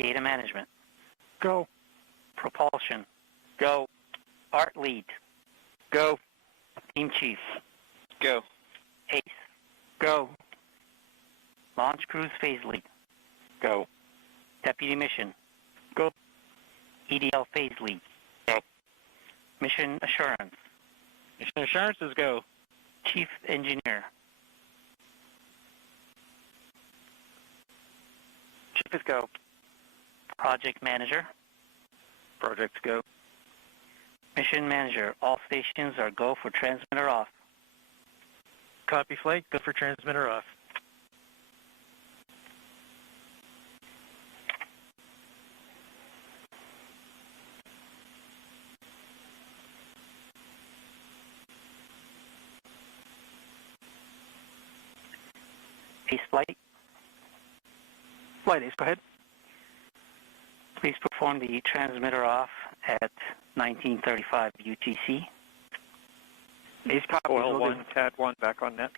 Data management. Go. Propulsion. Go. Art lead. Go. Team chief. Go. Ace. Go. Launch cruise phase lead. Go. Deputy mission. Go. EDL phase lead. Go. Mission assurance. Mission assurance is go. Chief engineer. Chief is go. Project manager. Projects go. Mission manager. All stations are go for transmitter off. Copy flight, go for transmitter off. Ace flight. Flight Ace, go ahead. Please perform the transmitter off at 1935 UTC. Ace copy. Oil 1, TAD 1, back on net.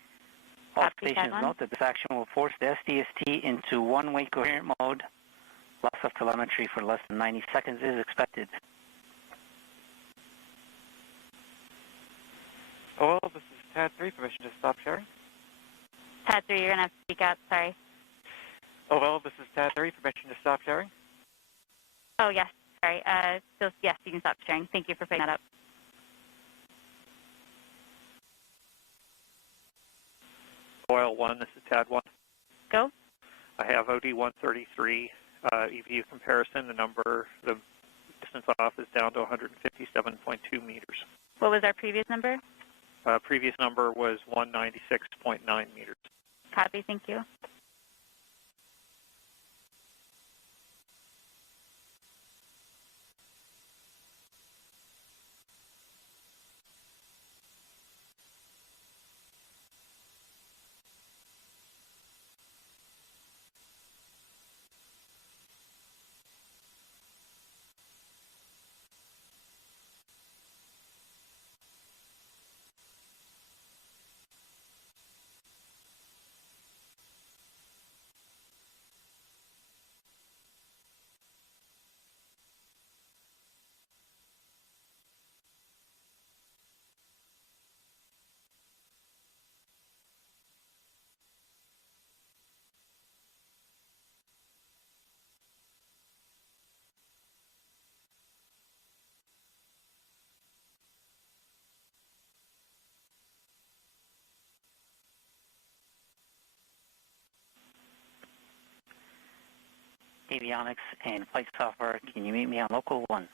All Copy, stations TAD 1. note that this action will force the SDST into one-way coherent mode. Loss of telemetry for less than 90 seconds is expected. Oil, this is TAD 3, permission to stop sharing. TAD 3, you're going to have to speak up, sorry. Oil, this is TAD 3, permission to stop sharing. Oh, yes, sorry. Yes, you can stop sharing. Thank you for picking that up. Oil 1, this is TAD 1. Go. I have OD 133 EVU comparison. The distance off is down to 157.2 meters. What was our previous number? Previous number was 196.9 meters. Copy, thank you. Avionics and flight software, can you meet me on local 1?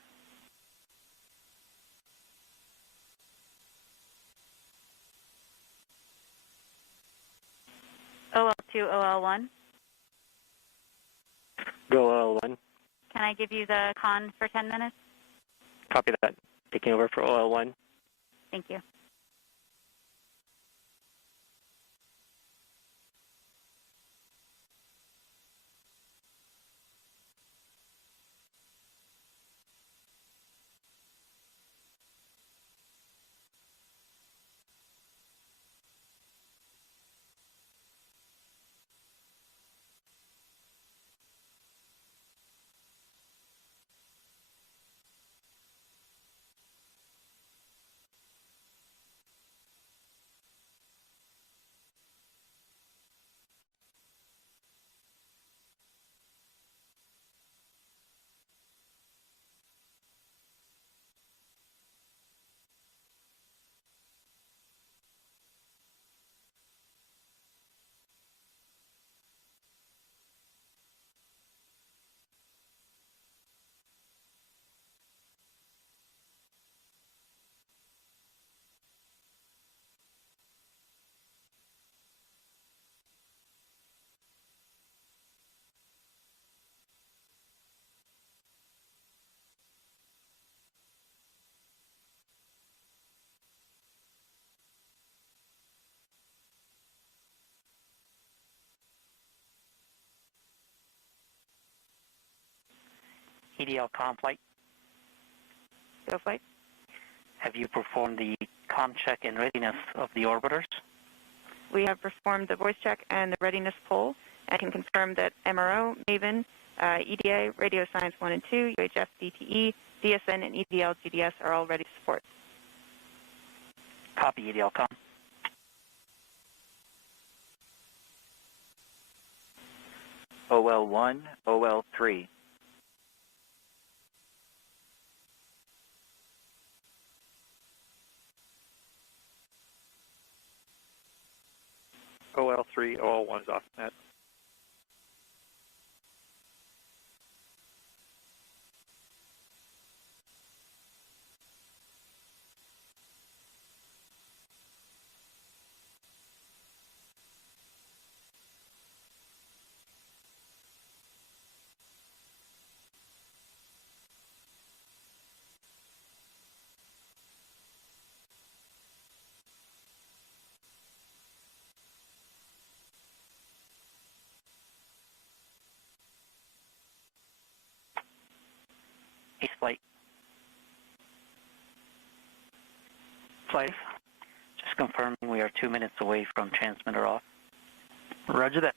OL2, OL1. Go OL1. Can I give you the con for 10 minutes? Copy that. Taking over for OL1. Thank you. EDL comm flight. Go flight. Have you performed the comm check and readiness of the orbiters? We have performed the voice check and the readiness poll. I can confirm that MRO, Maven, EDA, radio science 1 and 2, UHF, DTE, DSN, and EDL, GDS are all ready to support. Copy, EDL com. OL1, OL3. OL3, OL1 is off net. Ace flight. Flight. Just confirming we are 2 minutes away from transmitter off. Roger that.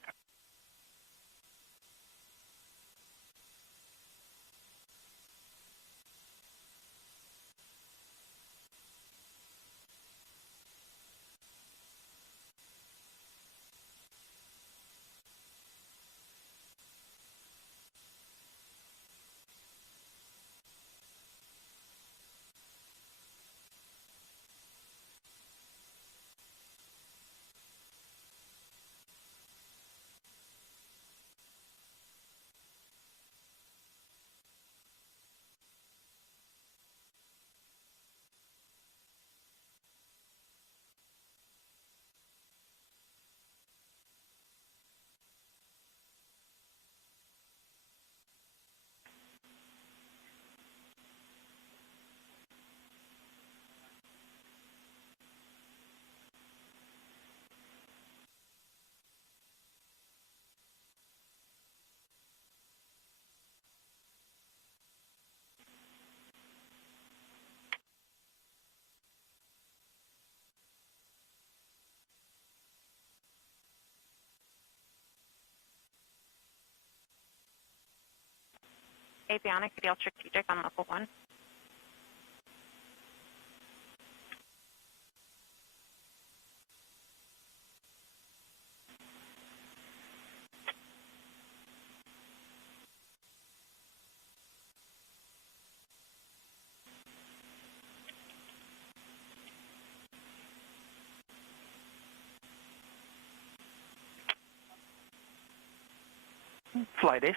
Avionic, EDL strategic on level 1. Flight Ace.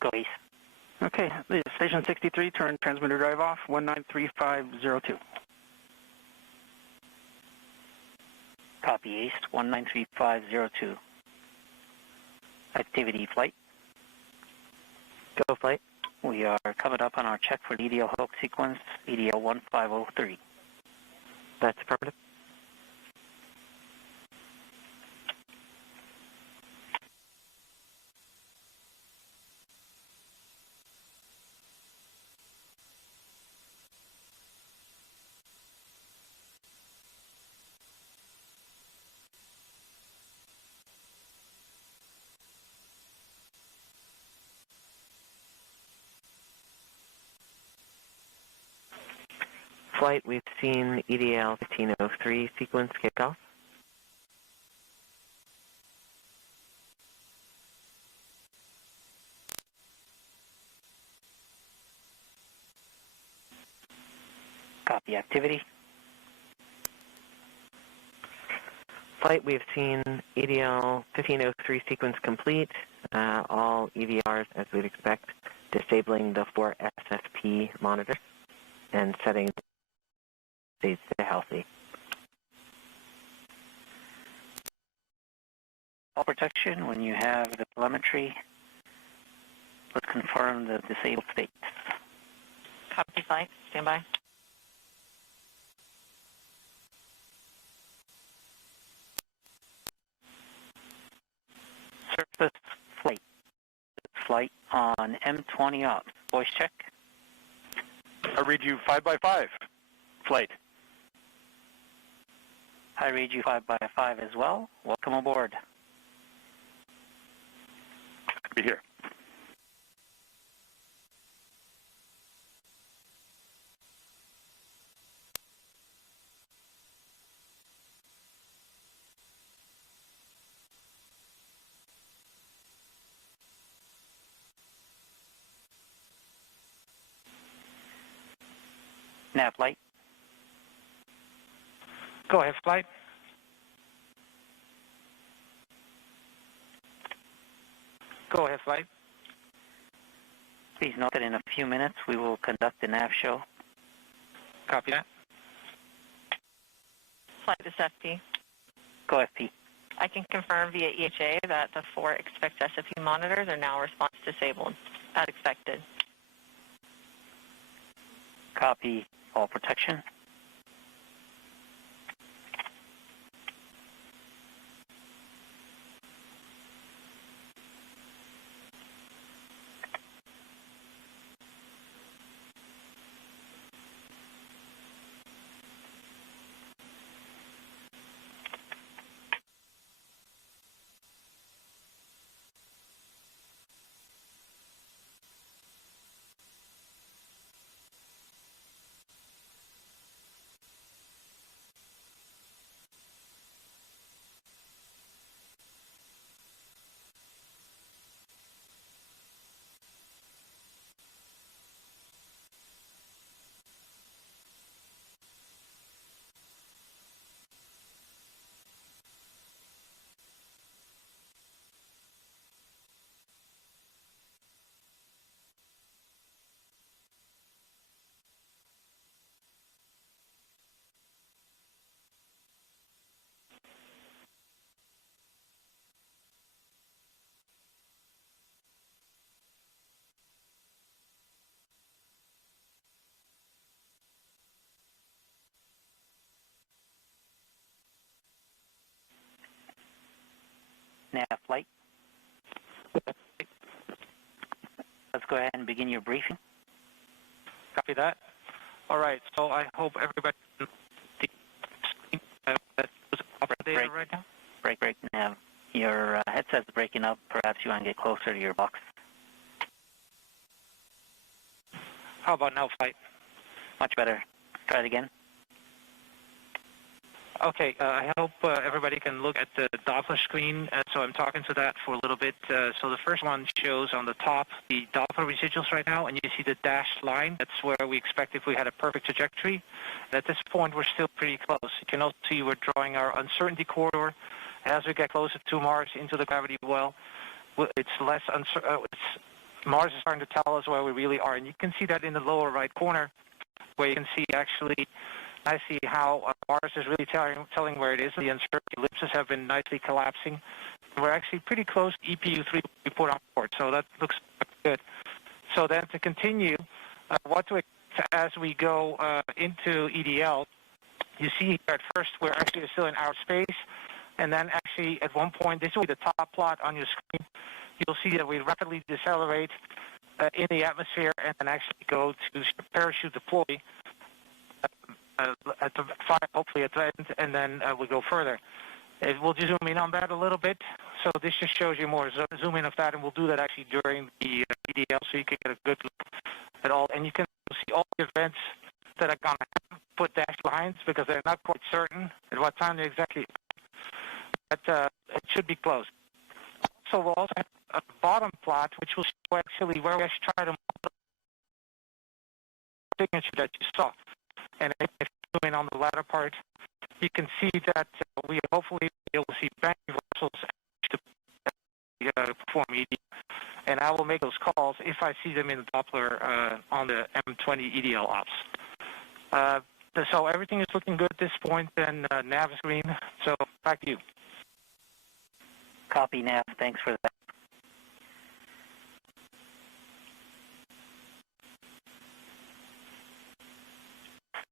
Go Ace. Okay, station 63, turn transmitter drive off, 193502. Copy Ace, 193502. Activity flight. Go flight. We are coming up on our check for the EDL hook sequence, EDL 1503. That's affirmative. Flight, we've seen EDL 1503 sequence kick off. Copy activity. Flight, we've seen EDL 1503 sequence complete. All EVRs, as we'd expect, disabling the 4 SFP monitors and setting states to healthy. All protection, when you have the telemetry, let's confirm the disabled states. Copy flight. Stand by. Surface flight. Flight on M20 ops. Voice check. I read you 5x5. Flight. I read you 5x5 as well. Welcome aboard. Be here. Nav flight. Go ahead, flight. Go ahead, flight. Please note that in a few minutes we will conduct the nav show. Copy that. Flight is FP. Go FP. I can confirm via EHA that the 4 expect SFP monitors are now response disabled, as expected. Copy all protection. Nav flight. Let's go ahead and begin your briefing. Copy that. All right, so I hope everybody can see that data right now. Break, Nav. Your headset's breaking up. Perhaps you want to get closer to your box. How about now, flight? Much better. Try it again. Okay, I hope everybody can look at the Doppler screen. So I'm talking to that for a little bit. So the first one shows on the top the Doppler residuals right now, and you see the dashed line. That's where we expect if we had a perfect trajectory. And at this point, we're still pretty close. You can also see we're drawing our uncertainty corridor. As we get closer to Mars into the gravity well, it's less uncertain. Mars is starting to tell us where we really are. And you can see that in the lower right corner, where you can see actually I see how Mars is really telling where it is. The uncertainty ellipses have been nicely collapsing. We're actually pretty close to EPU3 we put on board, so that looks good. So then to continue, what to expect as we go into EDL, you see here at first we're actually still in outer space, and then actually at one point, this will be the top plot on your screen, you'll see that we rapidly decelerate in the atmosphere and then actually go to parachute deploy. At the hopefully at the end, and then we go further. We'll just zoom in on that a little bit. So this just shows you more zoom in of that, and we'll do that actually during the EDL, so you can get a good look at all. And you can see all the events that are going to put dashed lines because they're not quite certain at what time they exactly. But it should be close. So we'll also have a bottom plot, which will show actually where we actually try to model the signature that you saw. And if you zoom in on the latter part, you can see that we hopefully will be able to see bank reversals to perform EDL. And I will make those calls if I see them in the Doppler on the M20 EDL ops. So everything is looking good at this point, and nav is green. So back to you. Copy, Nav. Thanks for that.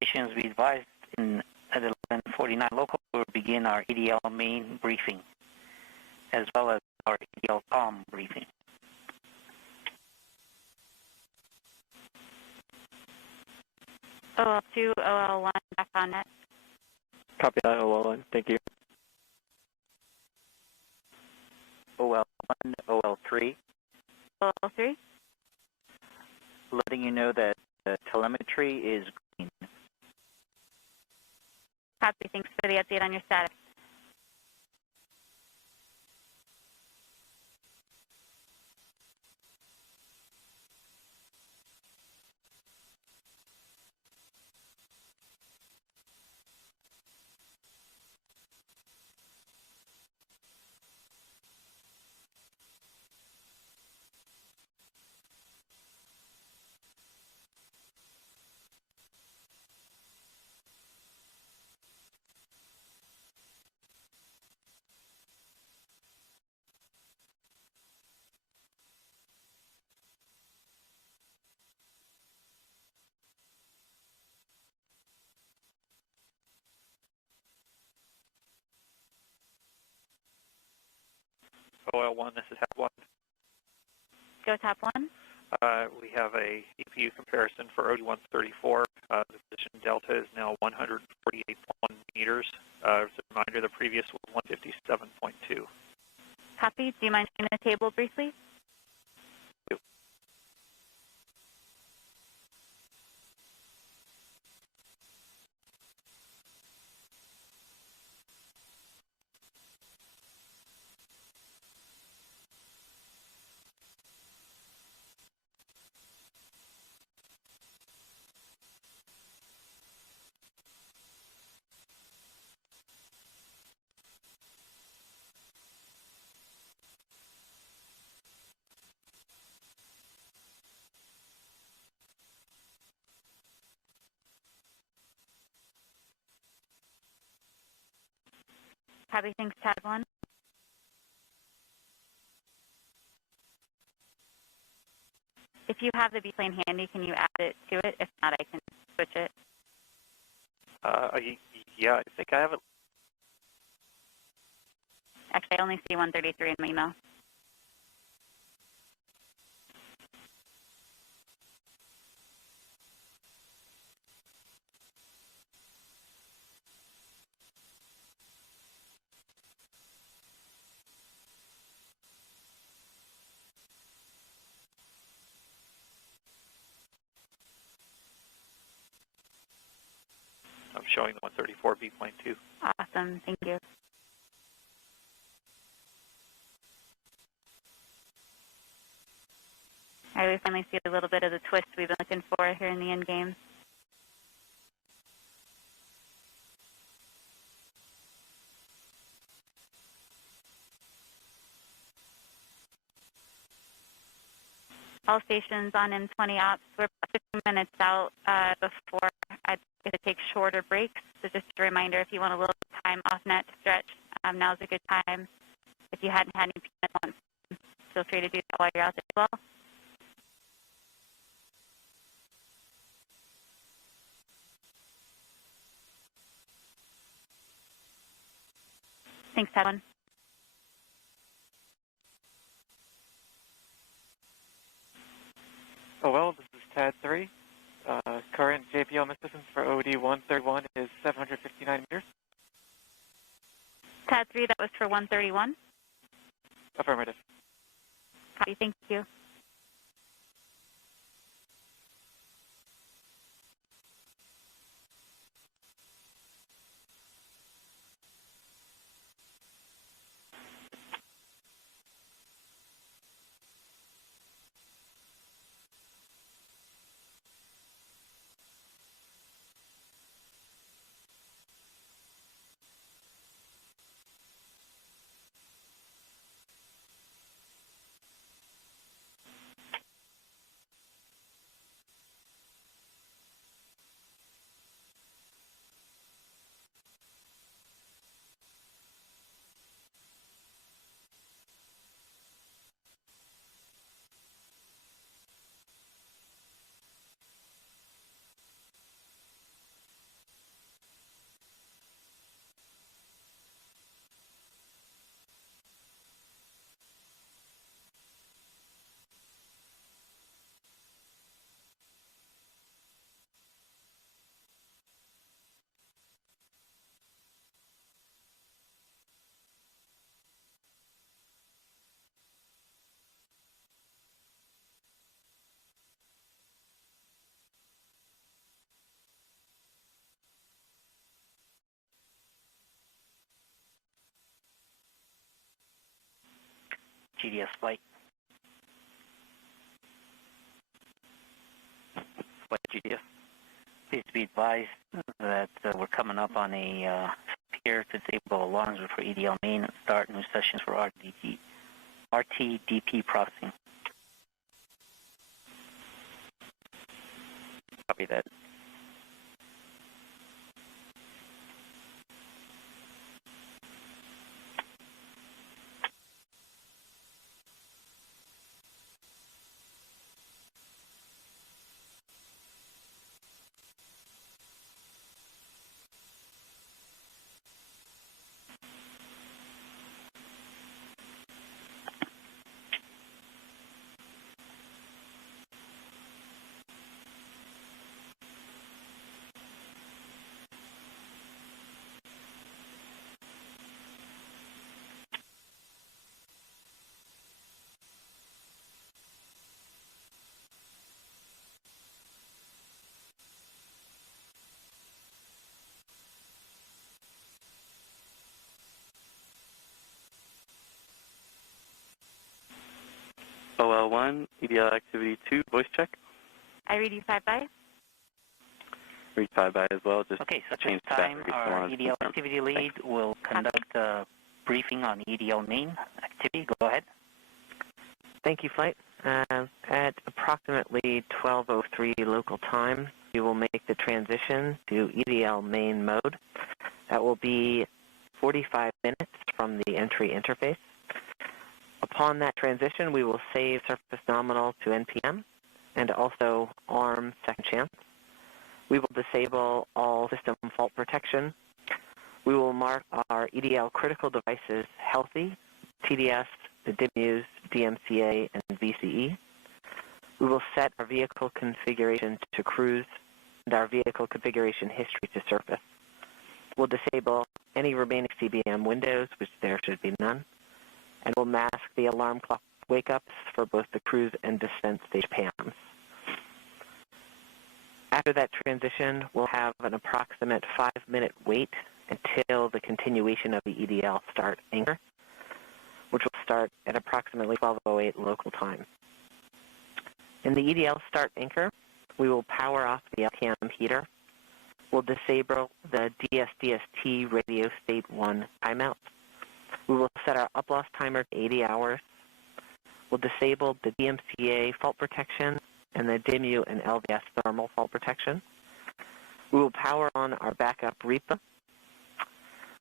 Stations we advised at 11:49 local will begin our EDL main briefing, as well as our EDL COM briefing. OL2, OL1, back on net. Copy that, OL1. Thank you. OL1, OL3. OL3. Letting you know that the telemetry is green. Copy. Thanks for the update on your status. OL1, this is tab 1. Go tab 1. We have a EPU comparison for OD134. The position delta is now 148.1 meters. As a reminder, the previous was 157.2. Copy. Do you mind showing the table briefly? Copy. Thanks, tab 1. If you have the B-plane handy, can you add it to it? If not, I can switch it. Yeah, I think I have it. Actually, I only see 133 in my email. I'm showing the 134 B-plane too. Awesome. Thank you. All right, we finally see a little bit of the twist we've been looking for here in the end game. All stations on M20 ops. We're about 15 minutes out before I take shorter breaks. So just a reminder, if you want a little time off net to stretch, now's a good time. If you hadn't had any peanuts on, feel free to do that while you're out there as well. Thanks, Ted. Oh, well, this is TAD 3. Current JPL distance for OD131 is 759 meters. TAD 3, that was for 131? Affirmative. Copy, thank you. GDS flight. Flight GDS. Please be advised that we're coming up on a pier to disable alarms for EDL main and start new sessions for RTDP processing. Copy that. EDL 1, EDL activity 2, voice check. I read you 5-by. Read 5-by as well. Just okay, so change this time the our EDL activity lead will conduct a briefing on EDL main activity. Go ahead. Thank you, Flight. At approximately 12:03 local time, we will make the transition to EDL main mode. That will be 45 minutes from the entry interface. Upon that transition, we will save surface nominal to NPM and also ARM second chance. We will disable all system fault protection. We will mark our EDL critical devices healthy, TDS, the DIMUs, DMCA, and VCE. We will set our vehicle configuration to cruise and our vehicle configuration history to surface. We'll disable any remaining CBM windows, which there should be none, and we'll mask the alarm clock wake-ups for both the cruise and descent stage PAMs. After that transition, we'll have an approximate 5-minute wait until the continuation of the EDL start anchor, which will start at approximately 12:08 local time. In the EDL start anchor, we will power off the LCAM heater. We'll disable the DSDST radio state 1 timeout. We will set our up-loss timer to 80 hours. We'll disable the DMCA fault protection and the DIMU and LVS thermal fault protection. We will power on our backup REPA.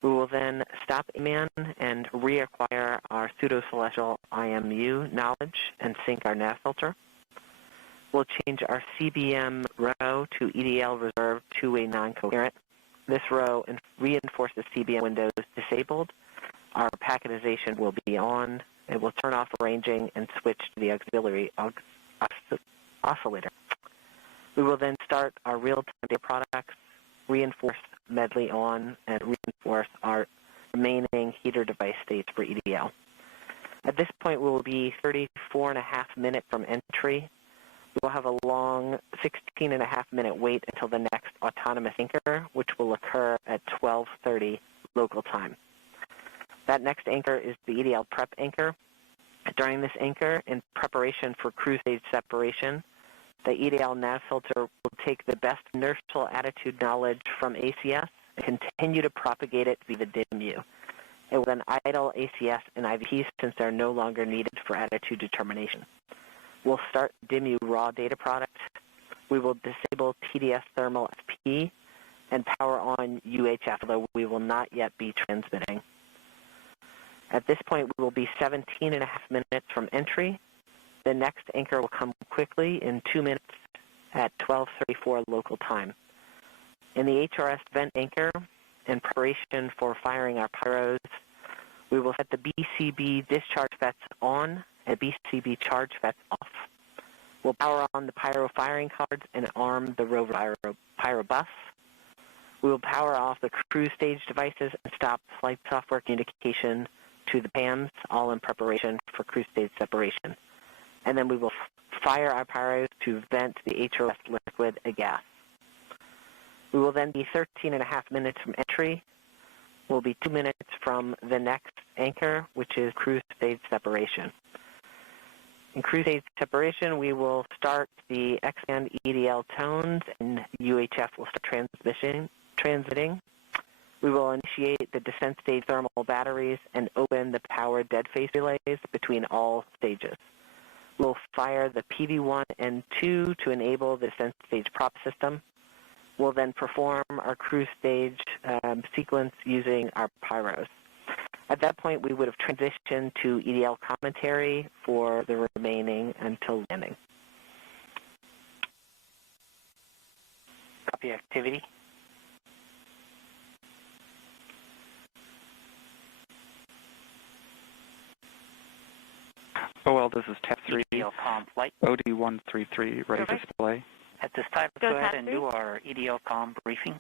We will then stop AMAN and reacquire our pseudo-celestial IMU knowledge and sync our nav filter. We'll change our CBM row to EDL reserve two-way non-coherent. This row reinforces CBM windows disabled. Our packetization will be on. It will turn off ranging and switch to the auxiliary oscillator. We will then start our real-time data products, reinforce medley on, and reinforce our remaining heater device states for EDL. At this point, we will be 34.5 minutes from entry. We will have a long 16.5-minute wait until the next autonomous anchor, which will occur at 12:30 local time. That next anchor is the EDL prep anchor. During this anchor, in preparation for cruise stage separation, the EDL nav filter will take the best inertial attitude knowledge from ACS and continue to propagate it via the DIMU. It will then idle ACS and IVPs since they're no longer needed for attitude determination. We'll start DIMU raw data product. We will disable TDS thermal FP and power on UHF, although we will not yet be transmitting. At this point, we will be 17.5 minutes from entry. The next anchor will come quickly in 2 minutes at 12:34 local time. In the HRS vent anchor, in preparation for firing our pyros, we will set the BCB discharge FETs on and BCB charge FETs off. We'll power on the pyro firing cards and arm the rover pyro bus. We will power off the cruise stage devices and stop flight software communication to the PAMs, all in preparation for cruise stage separation. And then we will fire our pyros to vent the HRS liquid a gas. We will then be 13.5 minutes from entry. We'll be 2 minutes from the next anchor, which is cruise stage separation. In cruise stage separation, we will start the X-band EDL tones, and UHF will start transiting. We will initiate the descent stage thermal batteries and open the power dead phase relays between all stages. We'll fire the PV1 and 2 to enable the descent stage prop system. We'll then perform our cruise stage sequence using our pyros. At that point, we would have transitioned to EDL commentary for the remaining until landing. Copy activity. OL, this is tab 3, EDL com flight. OD133, ready to display. At this time, go ahead and do our EDL com briefing.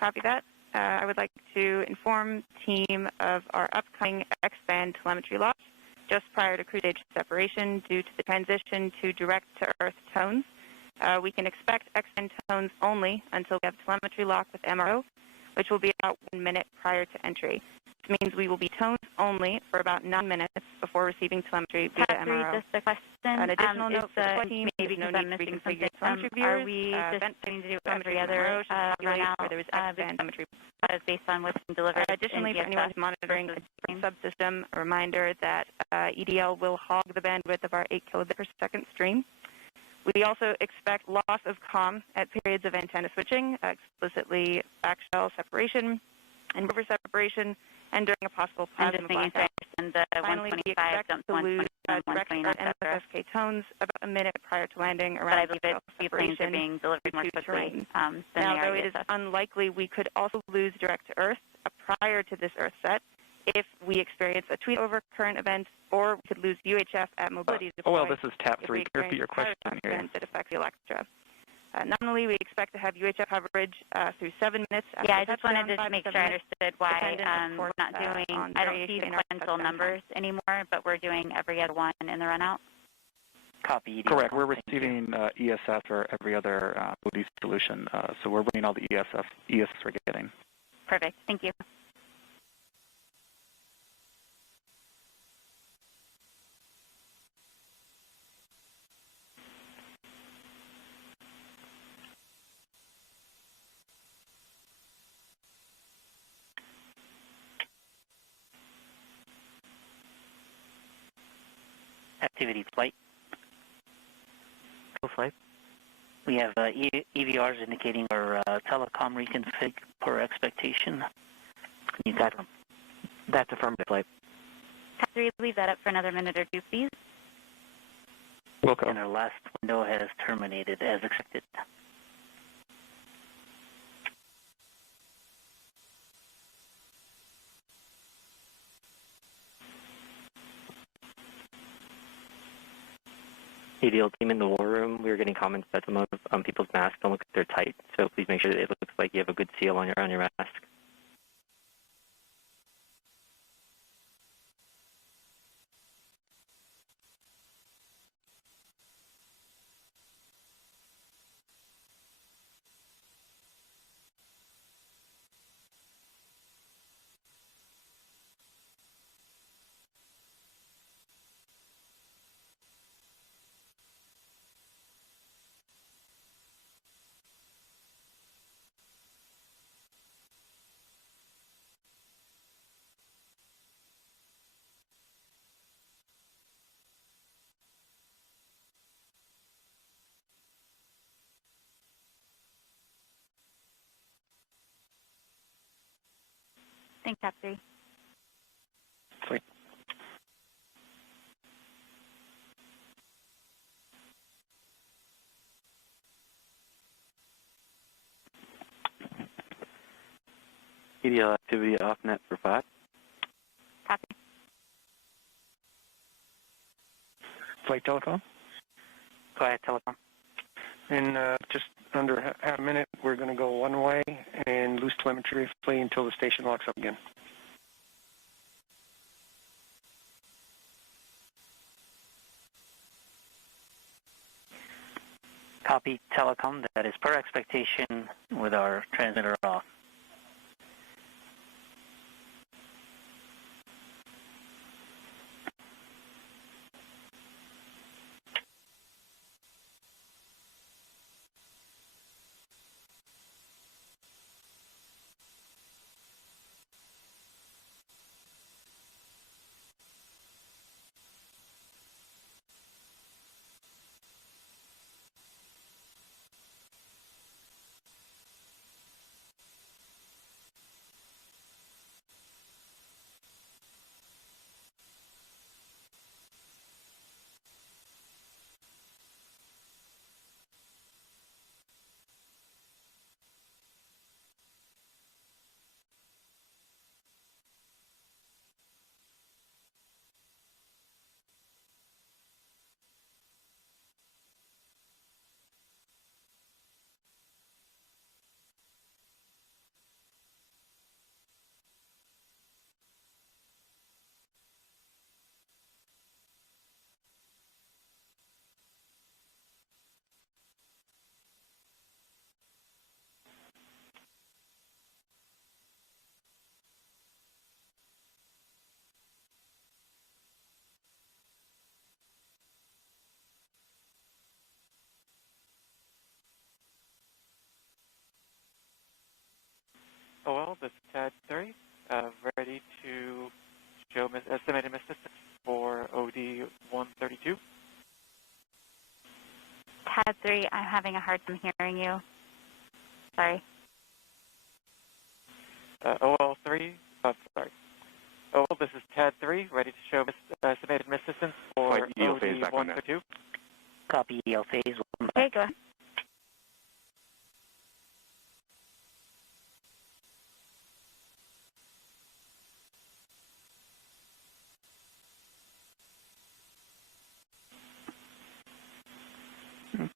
Copy that. I would like to inform the team of our upcoming X-band telemetry loss just prior to cruise stage separation due to the transition to direct-to-earth tones. We can expect X-band tones only until we have telemetry lock with MRO, which will be about 1 minute prior to entry. This means we will be tones only for about 9 minutes before receiving telemetry via MRO. Just a question. An additional note for the the flight team, maybe no because need I'm to missing reconfigure something. telemetry viewers. Are we just going to do every telemetry other run out where there was X-band telemetry. based on what's been delivered? Additionally, for anyone who's monitoring a different subsystem, a reminder that EDL will hog the bandwidth of our 8 kilobit per second stream. We also expect loss of comm at periods of antenna switching, explicitly backshell separation and rover separation, and during a possible plasma blackout. Finally, we expect to lose direct MFSK tones about a minute prior to landing around but I believe the planes are being delivered more quickly than they now, are though it is unlikely we could also lose direct to Earth prior to this Earth set if we experience a tweet over current event, or we could lose UHF at mobility deploy. Well, this is TAP 3. Can you repeat your question here? That affects the Electra. Nominally, we expect to have UHF coverage through 7 minutes. After I just wanted to make sure I understood why we're not doing, I don't see sequential numbers anymore, but we're doing every other one in the run-out. Copy. Correct. We're receiving ESF or every other OD solution, so we're bringing all the ESF we're getting. Perfect. Thank you. Activity flight. Go flight. We have EVRs indicating our telecom reconfig per expectation. Can you confirm? That's affirmative flight. Captain, leave that up for another minute or two, please. Welcome. And our last window has terminated as expected. ADL team in the war room, we were getting comments that some of people's masks don't look like they're tight, so please make sure that it looks like you have a good seal on your mask. Thanks, Captain. Sweet. EDL activity off net for 5. Copy. Flight telecom. Go ahead, telecom. In just under half a minute, we're going to go one way and lose telemetry fully until the station locks up again. Copy, telecom. That is per expectation with our transmitter off. this is TAD 3, ready to show estimated assistance for OD 132. TAD 3, I'm having a hard time hearing you. Sorry. OL3, sorry. OL, this is TAD 3, ready to show estimated assistance for OD 132. Copy EL phase. Okay, go ahead.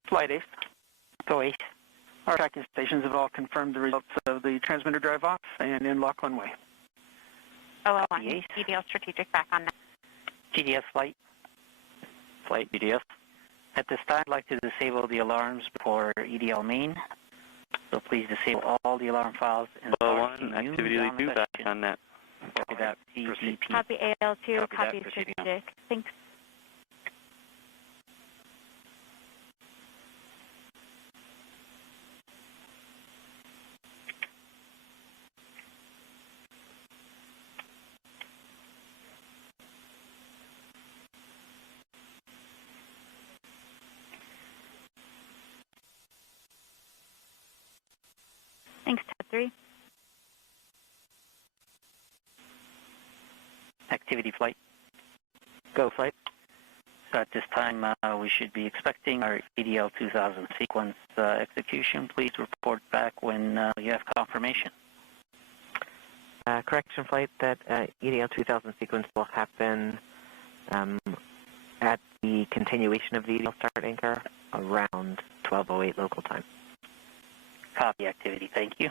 Flight ACE. Go ACE. Our tracking stations have all confirmed the results of the transmitter drive-off and in lock one way. OL1, EDL strategic back on now. GDS flight. Flight GDS. At this time, I'd like to disable the alarms for EDL main. So please disable all the alarm files. And OL1, activity lead 2, back on net. Copy that. Copy AL2, copy strategic. Thanks. Thanks, TAD 3. Activity flight. Go flight. So at this time, we should be expecting our EDL 2000 sequence execution. Please report back when you have confirmation. Correction flight, that EDL 2000 sequence will happen at the continuation of the EDL start anchor around 12:08 local time. Copy activity. Thank you.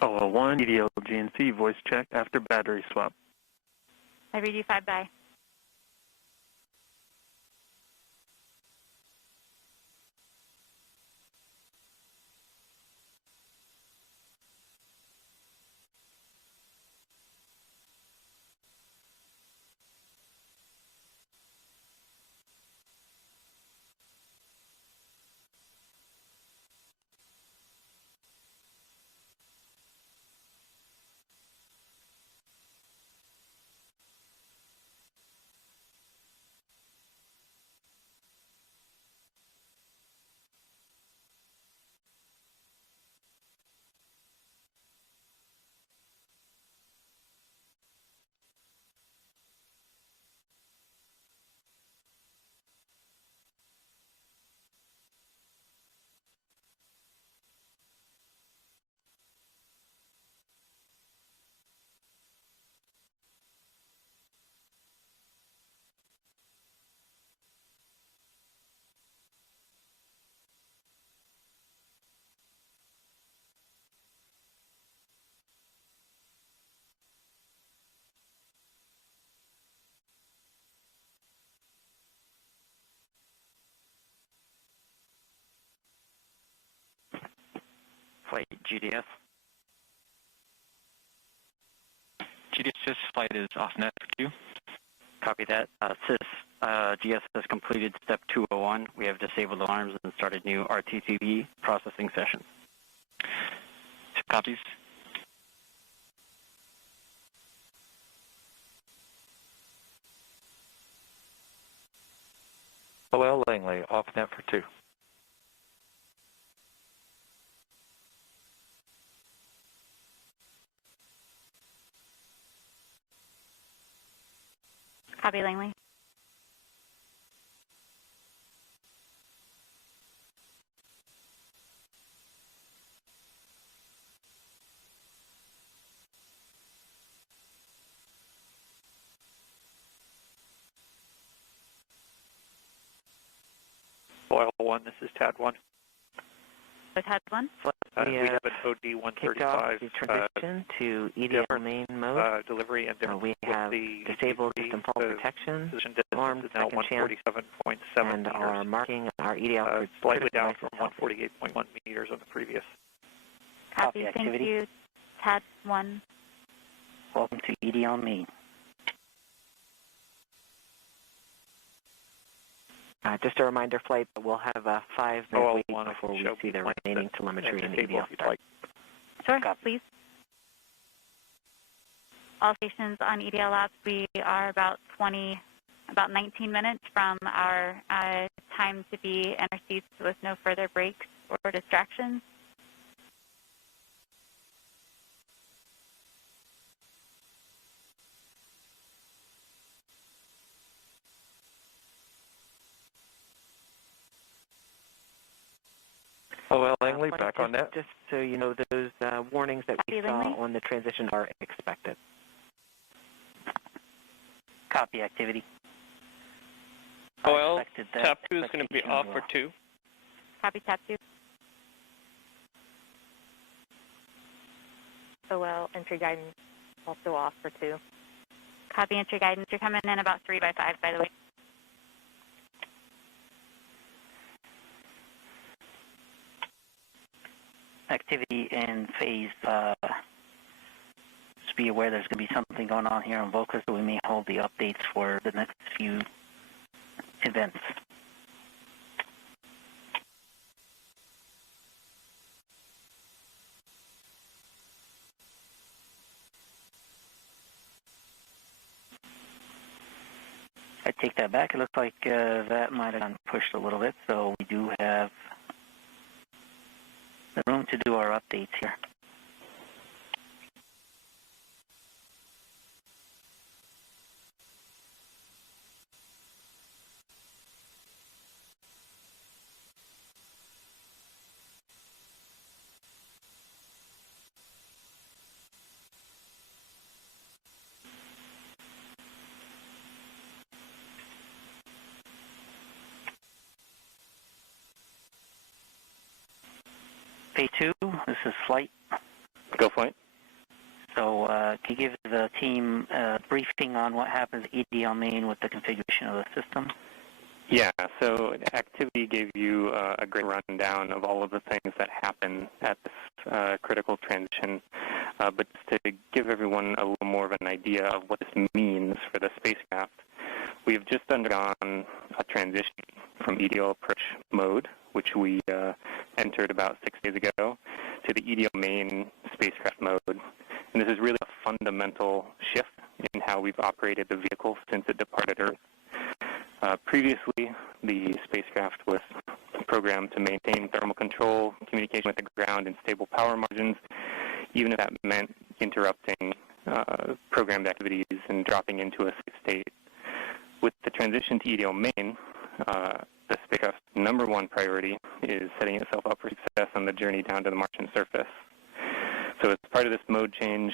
OL1, EDL GNC, voice check after battery swap. I read you 5 by. Flight GDS. GDS flight is off net for Q. Copy that. GS has completed step 201. We have disabled alarms and started new RTTV processing sessions. Copies. OL Langley, off net for 2. Copy Langley. OL1, this is TAD 1. TAD 1. We have an OD 135 the transition to EDL main mode. Delivery and different we have disabled system fault protection, alarm is now 147.7 and meters. are marking our EDL slightly down from 148.1 meters on the previous. Copy. Thank you. TAD 1. Welcome to EDL main. Just a reminder, flight, we'll have a 5-minute wait before we see the remaining telemetry and EDL start. Sure, please. All stations on EDL labs, we are about 19 minutes from our time to be in our seats with no further breaks or distractions. OL Langley, back on net. Just so you know, those warnings that we saw on the transition are expected. Copy activity. OL, tab 2 is going to be off for 2. Copy tab 2. OL, entry guidance also off for 2. Copy entry guidance. You're coming in about 3 by 5, by the way. Activity in phase. Just be aware there's going to be something going on here on Vocus, so we may hold the updates for the next few events. I take that back. It looks like that might have gotten pushed a little bit, so we do have the room to do our updates here. Phase 2, this is flight. Go flight. So can you give the team a briefing on what happens at EDL main with the configuration of the system? Yeah, so activity gave you a great rundown of all of the things that happen at this critical transition. But to give everyone a little more of an idea of what this means for the spacecraft, we have just undergone a transition from EDL approach mode, which we entered about 6 days ago, to the EDL main spacecraft mode. And this is really a fundamental shift in how we've operated the vehicle since it departed Earth. Previously, the spacecraft was programmed to maintain thermal control, communication with the ground, and stable power margins, even if that meant interrupting programmed activities and dropping into a safe state. With the transition to EDL main, the spacecraft's #1 priority is setting itself up for success on the journey down to the Martian surface. So as part of this mode change,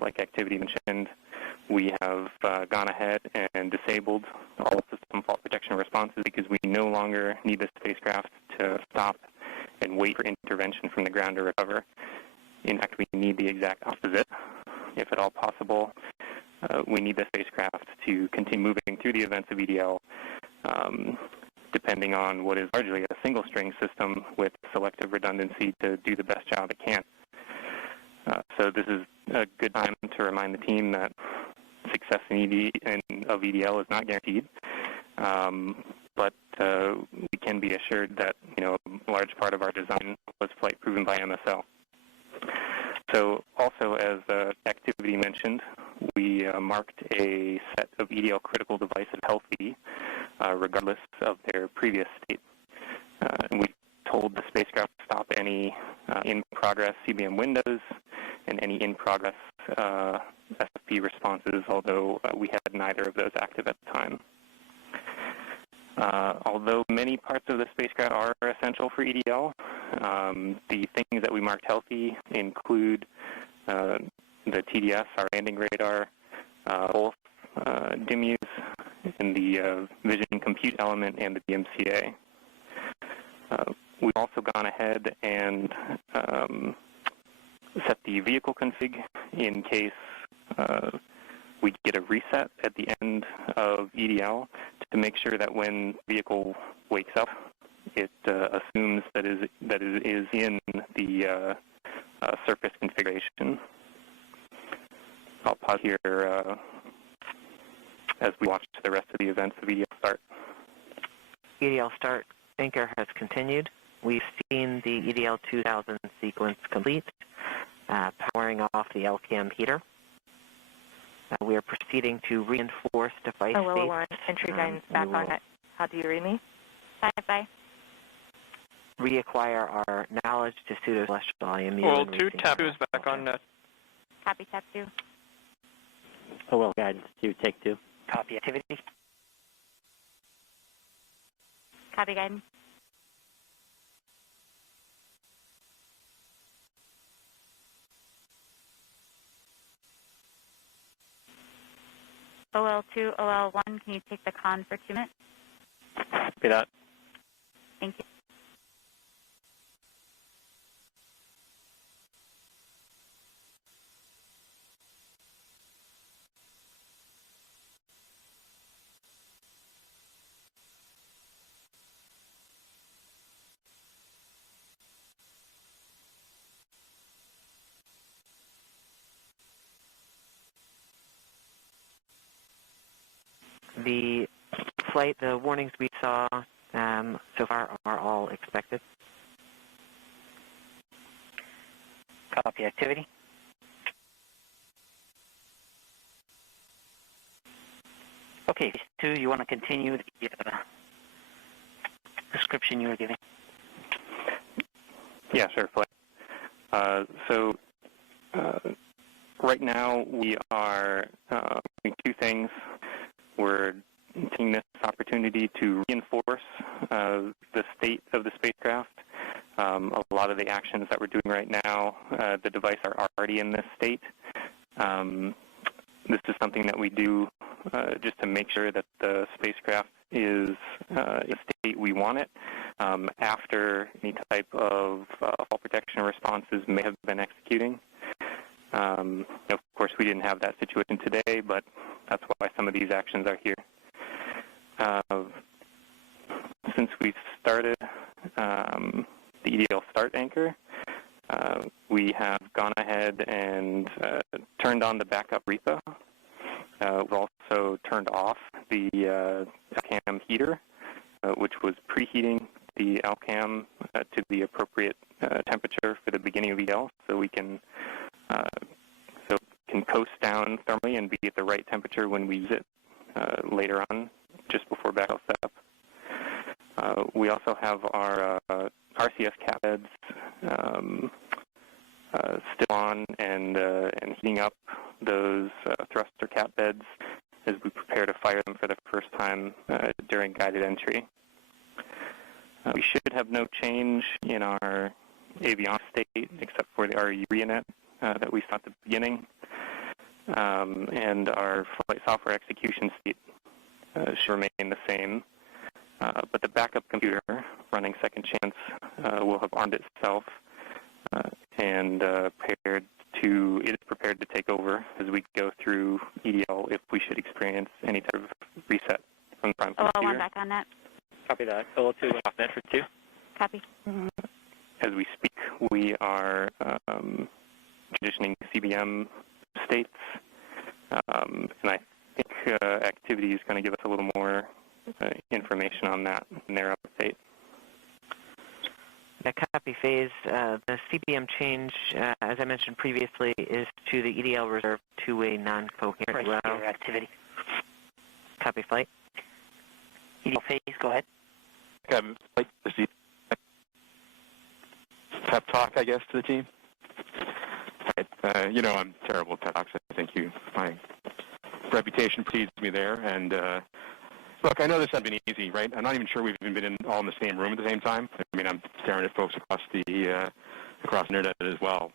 like activity mentioned, we have gone ahead and disabled all system fault protection responses because we no longer need the spacecraft to stop and wait for intervention from the ground to recover. In fact, we need the exact opposite, if at all possible. We need the spacecraft to continue moving through the events of EDL, depending on what is largely a single-string system with selective redundancy to do the best job it can. So this is a good time to remind the team that success of EDL is not guaranteed, but we can be assured that a large part of our design was flight proven by MSL. So also, as activity mentioned, we marked a set of EDL critical devices healthy, regardless of their previous state. And we told the spacecraft to stop any in-progress CBM windows and any in-progress SFP responses, although we had neither of those active at the time. Although many parts of the spacecraft are essential for EDL, the things that we marked healthy include the TDS, our landing radar, both DIMUs, and the vision compute element and the DMCA. We've also gone ahead and set the vehicle config in case we get a reset at the end of EDL to make sure that when the vehicle wakes up, it assumes that it is in the surface configuration. I'll pause here as we watch the rest of the events of EDL start. EDL start anchor has continued. We've seen the EDL 2000 sequence complete, powering off the LCAM heater. We are proceeding to reinforce device states. Entry guidance back on it. How do you read me? Bye-bye. Reacquire our knowledge to pseudo-celestial volume. Well, 2, tab 2 is back on net. Copy, tab 2. OL guidance 2, take 2. Copy activity. Copy guidance. OL2, OL1, can you take the con for 2 minutes? Copy that. Thank you. The flight, the warnings we saw so far are all expected. Copy activity. Okay, Stu, you want to continue the description you were giving? Yeah, sure, Flight. Right now we are doing 2 things. We're taking this opportunity to reinforce the state of the spacecraft. A lot of the actions that we're doing right now, the device are already in this state. This is something that we do just to make sure that the spacecraft is in the state we want it after any type of fall protection responses may have been executing. Of course, we didn't have that situation today, but that's why some of these actions are here. Since we started the EDL start anchor, we have gone ahead and turned on the backup REPA. We've also turned off the LCAM heater, which was preheating the LCAM to the appropriate temperature for the beginning of EDL, so we can coast down thermally and be at the right temperature when we use it later on, just before backup setup. We also have our RCS cat beds still on and heating up those thruster cat beds as we prepare to fire them for the first time during guided entry. We should have no change in our avionics state except for the RE-REANET that we saw at the beginning. And our flight software execution state should remain the same. But the backup computer running Second Chance will have armed itself and it is prepared to take over as we go through EDL if we should experience any type of reset from the prime computer. OL1 back on net. Copy that. OL2 off net for 2. Copy. As we speak, we are transitioning CBM states, and I think activity is going to give us a little more information on that in their update. That copy phase, the CBM change, as I mentioned previously, is to the EDL reserve two-way non-coherent route. Activity. Copy flight. EDL phase, go ahead. Flight pep talk, I guess, to the team. Right. I'm terrible at pep talks. I think my reputation precedes me there. And look, I know this hasn't been easy, right? I'm not even sure we've even been all in the same room at the same time. I mean, I'm staring at folks across the internet as well.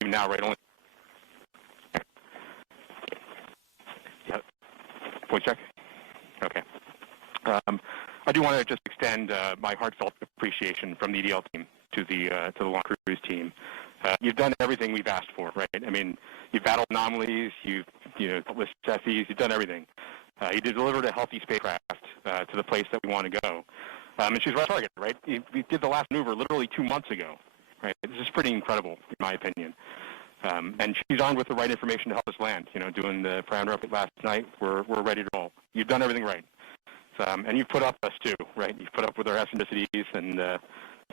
Even now, right? Only. Yeah. Voice check. Okay. I do want to just extend my heartfelt appreciation from the EDL team to the launch cruise team. You've done everything we've asked for, right? I mean, you've battled anomalies, you've listed SEs, you've done everything. You delivered a healthy spacecraft to the place that we want to go. And she's right on target, right? We did the last maneuver literally 2 months ago, right? This is pretty incredible, in my opinion. And she's armed with the right information to help us land. Doing the parameter update last night, we're ready to roll. You've done everything right. and you've put up with us too, right? You've put up with our eccentricities and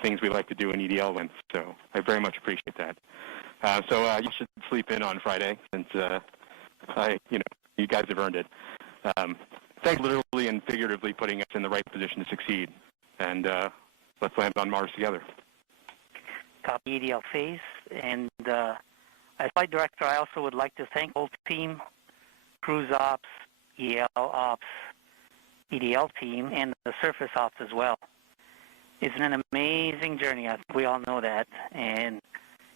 things we like to do in EDL wins, so I very much appreciate that. So you should sleep in on Friday, since you guys have earned it. Thanks literally and figuratively putting us in the right position to succeed, and let's land on Mars together. Copy EDL phase, and as flight director, I also would like to thank the whole team, cruise ops, EL ops, EDL team, and the surface ops as well. It's been an amazing journey. I think we all know that, and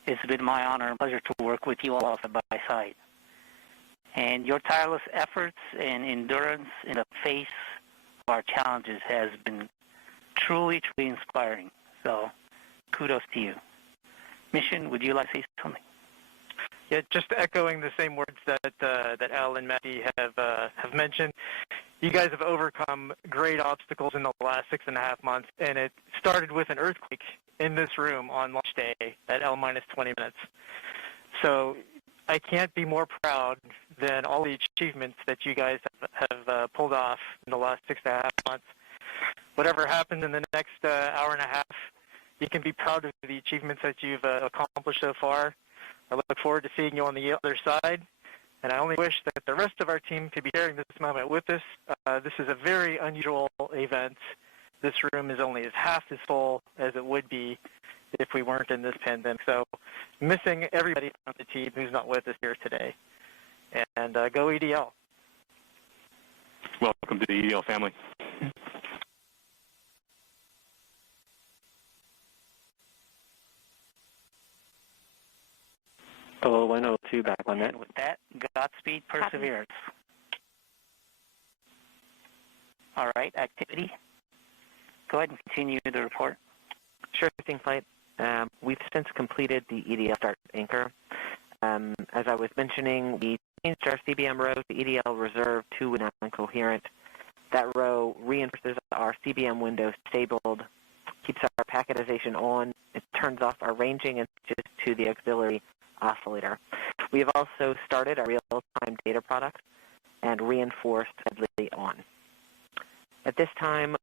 it's been my honor and pleasure to work with you all side by side. And your tireless efforts and endurance in the face of our challenges has been truly, truly inspiring. So kudos to you. Mission, would you like to say something? Yeah, just echoing the same words that Al and Matty have mentioned. You guys have overcome great obstacles in the last 6.5 months, and it started with an earthquake in this room on launch day at L-20 minutes. So I can't be more proud than all the achievements that you guys have pulled off in the last 6.5 months. Whatever happens in the next hour and a half, you can be proud of the achievements that you've accomplished so far. I look forward to seeing you on the other side, and I only wish that the rest of our team could be sharing this moment with us. This is a very unusual event. This room is only half as full as it would be if we weren't in this pandemic. So missing everybody on the team who's not with us here today. And go EDL. Welcome to the EDL family. Oh, 102 back on that. And with that, Godspeed, perseverance. All right, activity. Go ahead and continue the report. Sure thing, Flight. We've since completed the EDL start anchor. As I was mentioning, we changed our CBM row to EDL reserve 2 and non-coherent. That row reinforces our CBM window stabled, keeps our packetization on, it turns off our ranging and switches to the auxiliary oscillator. We have also started our real-time data products and reinforced headley on. At this time,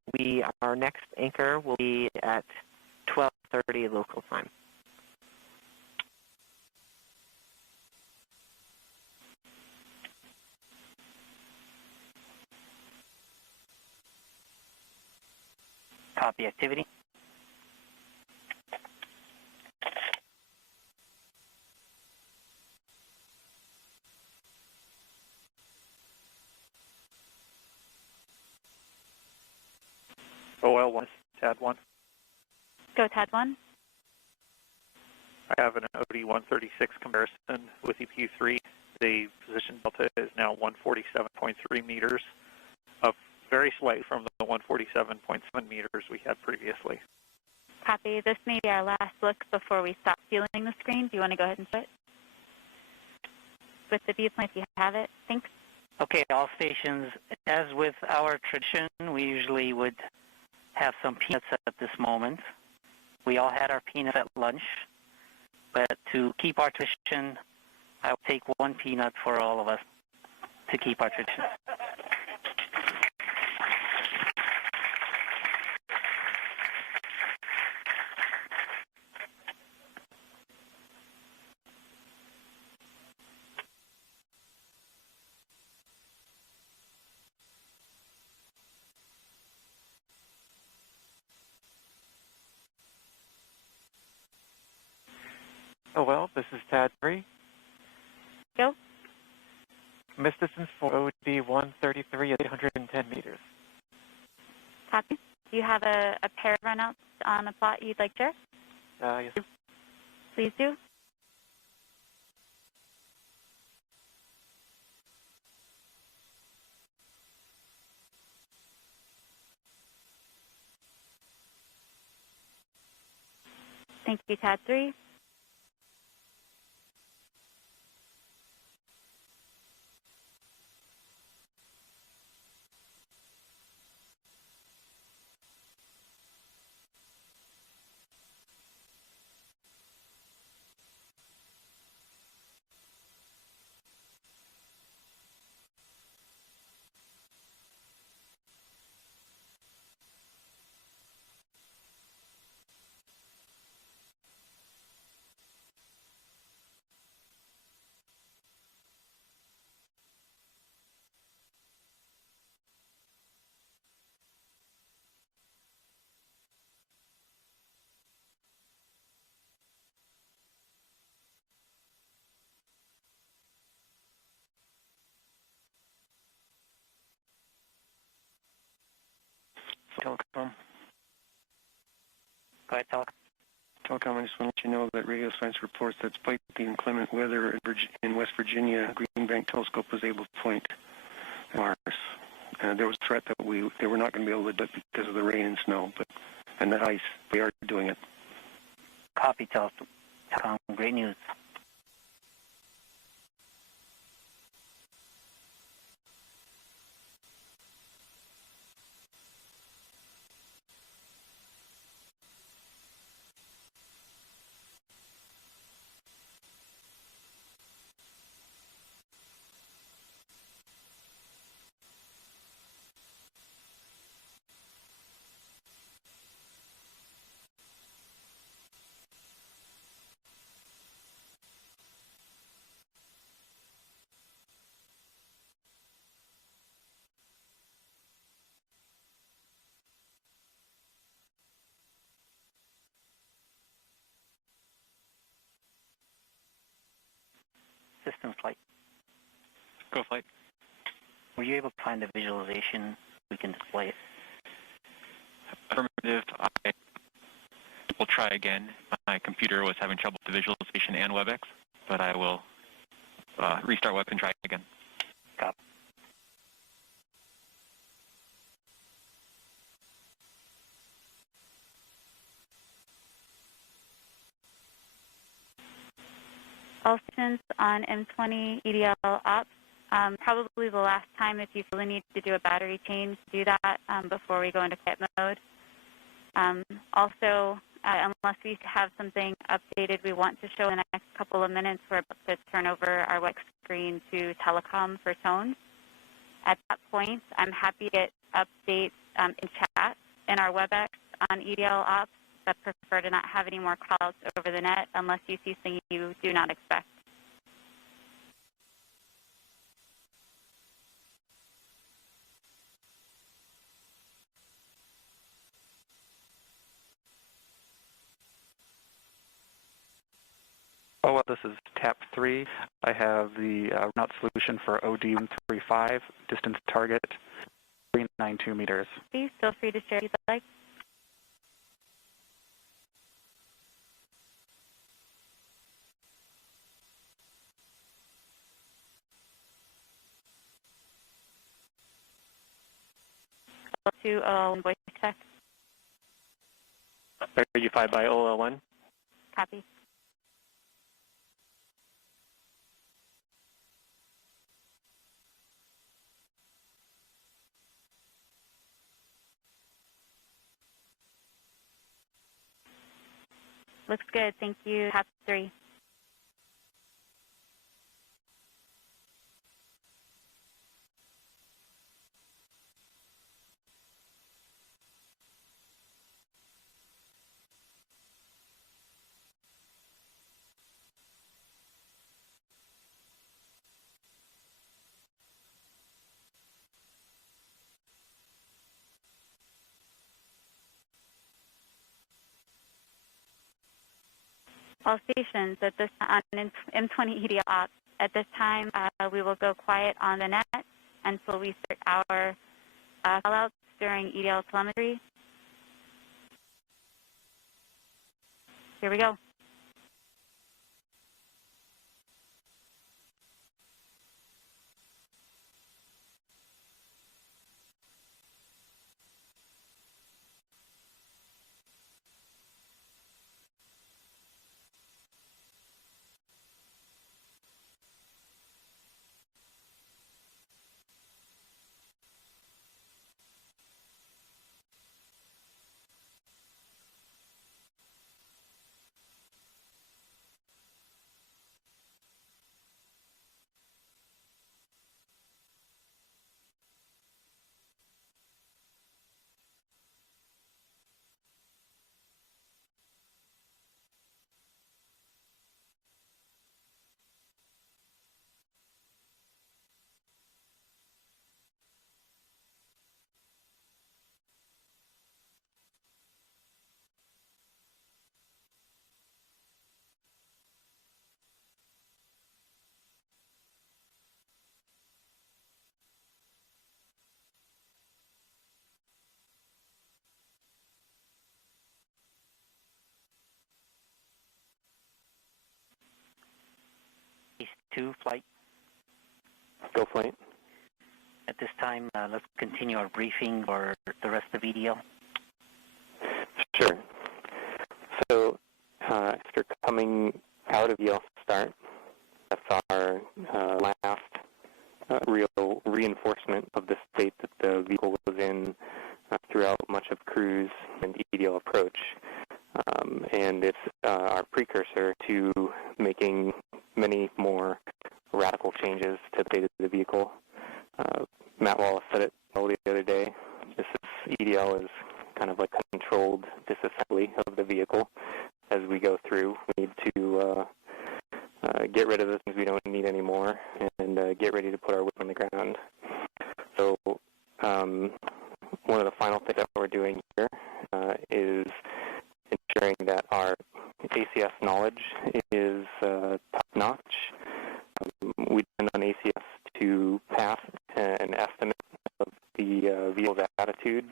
our next anchor will be at 12:30 local time. Copy activity. OL1, TAD 1. Go TAD 1. I have an OD-136 comparison with EPU3. The position delta is now 147.3 meters, up very slightly from the 147.7 meters we had previously. Copy. This may be our last look before we stop viewing the screen. Do you want to go ahead and do it? With the viewpoint, if you have it. Thanks. Okay, all stations, as with our tradition, we usually would have some peanuts at this moment. We all had our peanuts at lunch, but to keep our tradition, I will take 1 peanut for all of us to keep our tradition. Oh, well, this is TAD 3. Go. Missed distance for OD-133 at 810 meters. Copy. Do you have a pair of runouts on the plot you'd like to share? Yes. Please do. Thank you, TAD 3. Telecom. Go ahead, Telecom. Telecom, I just want to let you know that radio science reports that despite the inclement weather in West Virginia, Green Bank Telescope was able to point at Mars. There was a threat that they were not going to be able to do it because of the rain and snow, and the ice. We are doing it. Copy, Telecom. Great news. System flight. Go flight. Were you able to find the visualization? We can display it. Affirmative. I will try again. My computer was having trouble with the visualization and WebEx, but I will restart web and try again. Copy. All stations on M20 EDL ops. Probably the last time, if you really need to do a battery change, do that before we go into quiet mode. Also, unless we have something updated we want to show in the next couple of minutes, we're about to turn over our web screen to Telecom for tones. At that point, I'm happy to get updates in chat in our WebEx on EDL ops. I prefer to not have any more callouts over the net unless you see something you do not expect. Oh, well, this is TAP 3. I have the runout solution for OD135, distance target 392 meters. Please feel free to share if you'd like. To voice check. Are you 5 by OL1? Copy. Looks good. Thank you. TAP 3. All stations at this on M20 EDL ops. At this time, we will go quiet on the net until we start our callouts during EDL telemetry. Here we go. 2, flight. Go flight. At this time, let's continue our briefing for the rest of EDL. Sure. So after coming out of EDL start, that's our last real reinforcement of the state that the vehicle was in throughout much of cruise and EDL approach. And it's our precursor to making many more radical changes to the state of the vehicle. Matt Wallace said it all the other day. This is, EDL is kind of like controlled disassembly of the vehicle. As we go through, we need to get rid of the things we don't need anymore and get ready to put our whip on the ground. So one of the final things that we're doing here is ensuring that our ACS knowledge is top-notch. We depend on ACS to pass an estimate of the vehicle's attitude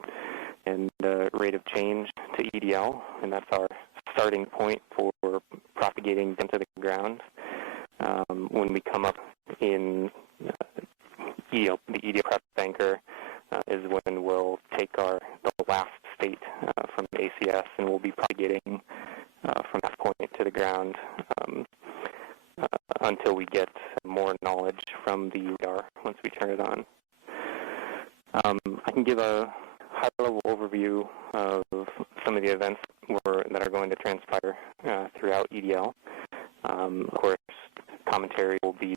and rate of change to EDL, and that's our starting point for propagating them to the ground. When we come up in EDL, the EDL prep anchor is when we'll take the last state from ACS, and we'll be propagating from that point to the ground until we get more knowledge from the radar once we turn it on. I can give a high-level overview of some of the events that are going to transpire throughout EDL. Of course, commentary will be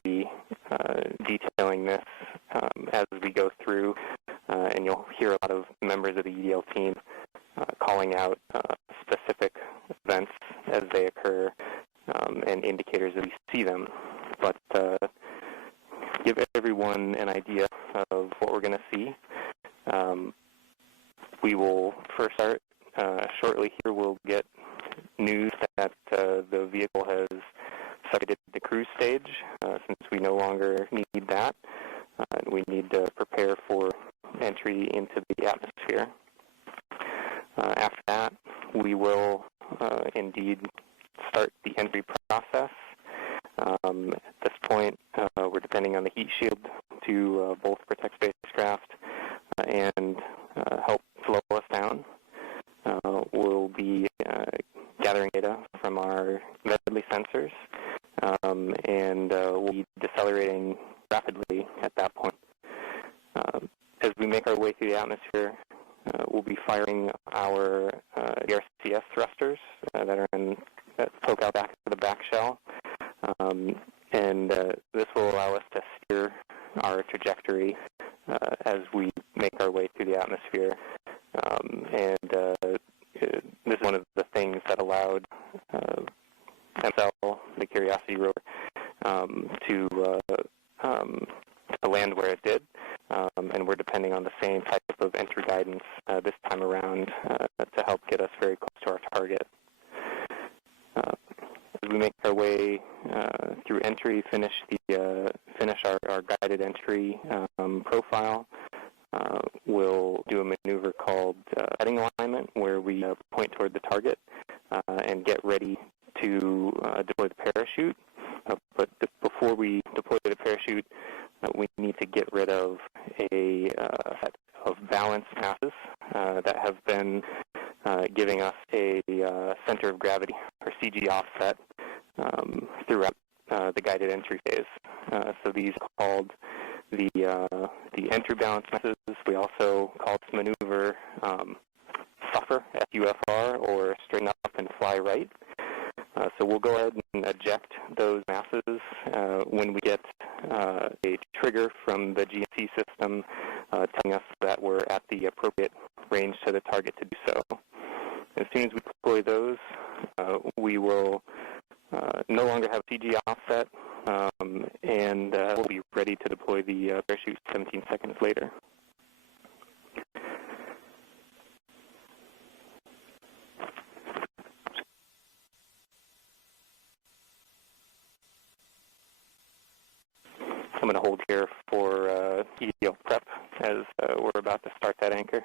detailing this as we go through, and you'll hear a lot of members of the EDL team calling out specific events as they occur and indicators that we see them. But give everyone an idea of what we're going to see. We will first start shortly here. We'll get news that the vehicle has exited the cruise stage, since we no longer need that. We need to prepare for entry into the atmosphere. After that, we will indeed start the entry process. At this point, we're depending on the heat shield to both protect spacecraft and help slow us down. We'll be gathering data from our Medley sensors, and we'll be decelerating rapidly at that point. As we make our way through the atmosphere, we'll be firing our RCS thrusters that poke out back to the back shell, and this will allow us to steer our trajectory as we make our way through the atmosphere. This is one of the things that allowed MSL, the Curiosity rover, to land where it did, and we're depending on the same type of entry guidance this time around to help get us very close to our target. As we make our way through entry, finish our guided entry profile, we'll do a maneuver called heading alignment, where we point toward the target and get ready to deploy the parachute. But before we deploy the parachute, we need to get rid of a set of balance masses that have been giving us a center of gravity, or CG offset, throughout the guided entry phase. So these are called the entry balance masses. We also call this maneuver SUFR, S-U-F-R, or straighten up and fly right. So we'll go ahead and eject those masses when we get a trigger from the GNC system telling us that we're at the appropriate range to the target to do so. As soon as we deploy those, we will no longer have CG offset, and we'll be ready to deploy the parachute 17 seconds later. I'm going to hold here for EDL prep as we're about to start that anchor.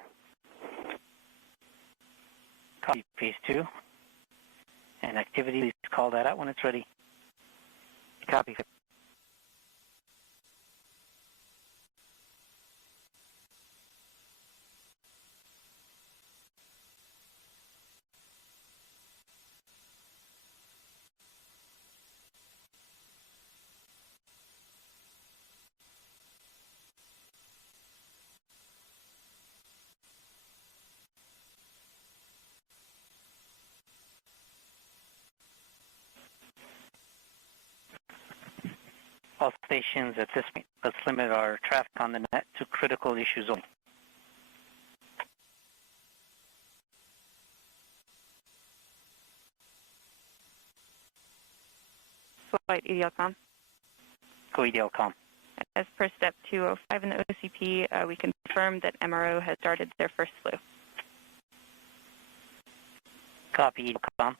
Copy phase 2. And activity, please call that out when it's ready. Copy. All stations at this point, let's limit our traffic on the net to critical issues only. Flight EDLCOM. Go EDLCOM. As per step 205 in the OCP, we confirm that MRO has started their first flu. Copy EDLCOM.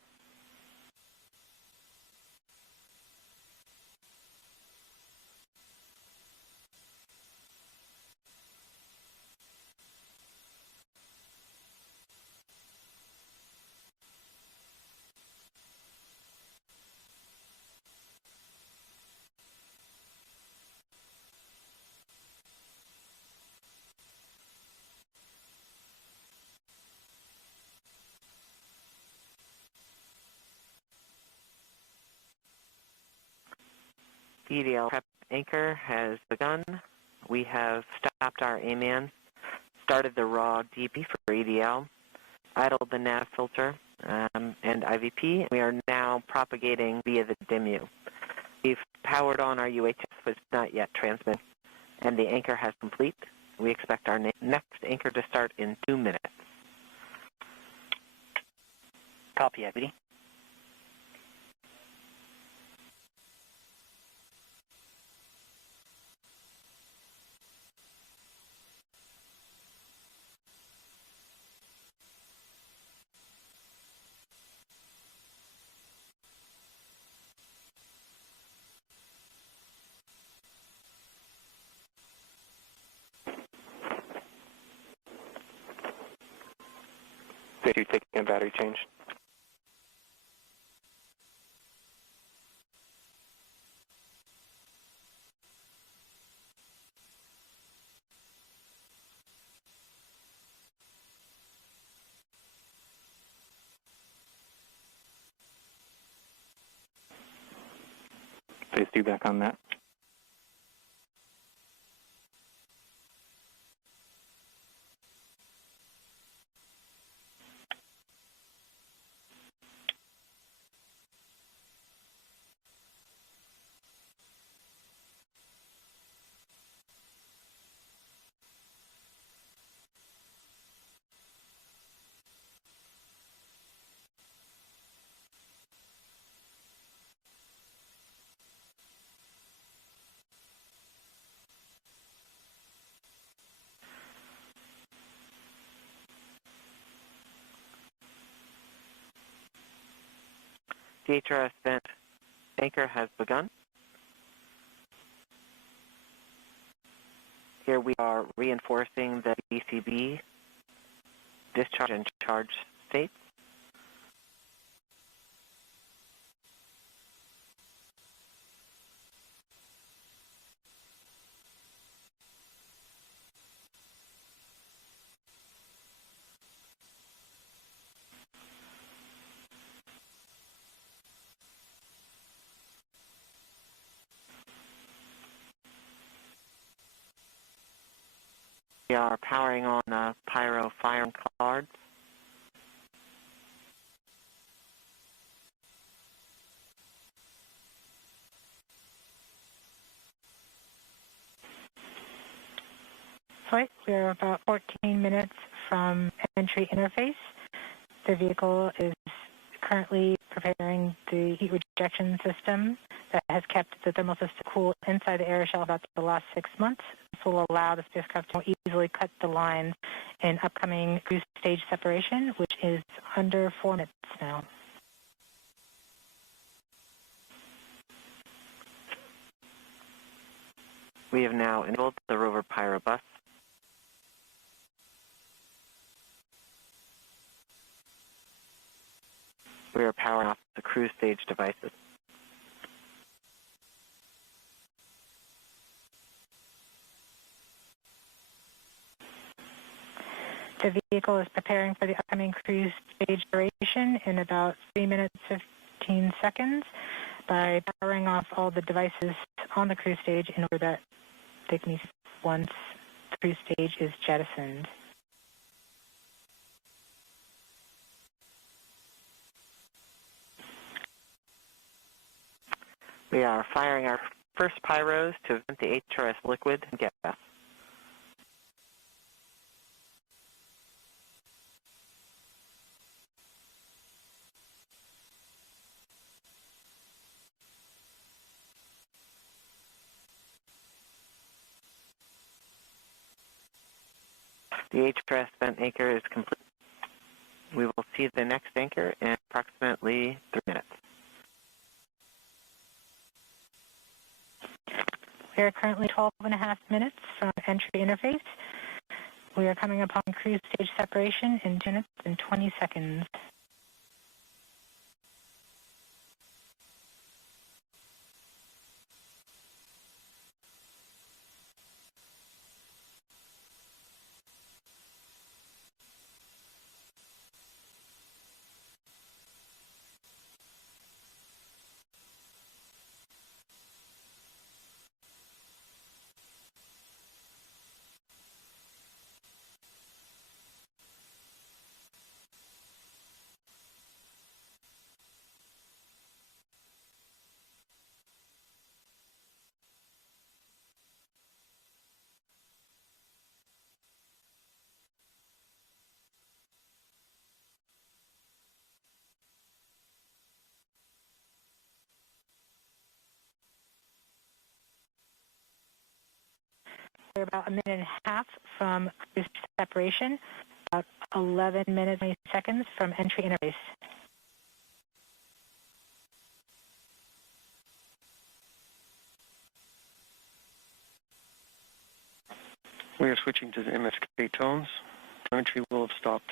EDL prep anchor has begun. We have stopped our AMAN, started the raw DP for EDL, idled the nav filter and IVP. We are now propagating via the DIMU. We've powered on our UHF, but it's not yet transmitting, and the anchor has complete. We expect our next anchor to start in 2 minutes. Copy, IVP. Phase 2 taking a battery change. Phase 2 back on that. DHRS vent anchor has begun. Here we are reinforcing the BCB discharge and charge states. We are powering on pyro firing cards. Flight, we're about 14 minutes from entry interface. The vehicle is currently preparing the heat rejection system that has kept the thermal system cool inside the air shell about the last 6 months. This will allow the spacecraft to more easily cut the lines in upcoming cruise stage separation, which is under 4 minutes now. We have now enabled the rover pyro bus. We are powering off the cruise stage devices. The vehicle is preparing for the upcoming cruise stage duration in about 3 minutes, 15 seconds by powering off all the devices on the cruise stage in order that they can use once the cruise stage is jettisoned. We are firing our first pyros to vent the HRS liquid and gas. The HRS vent anchor is complete. We will see the next anchor in approximately 3 minutes. We are currently 12.5 minutes from entry interface. We are coming upon cruise stage separation in 2 minutes and 20 seconds. We're about 1.5 minutes from cruise separation, about 11 minutes, 20 seconds from entry interface. We are switching to the MSK tones. Telemetry will have stopped.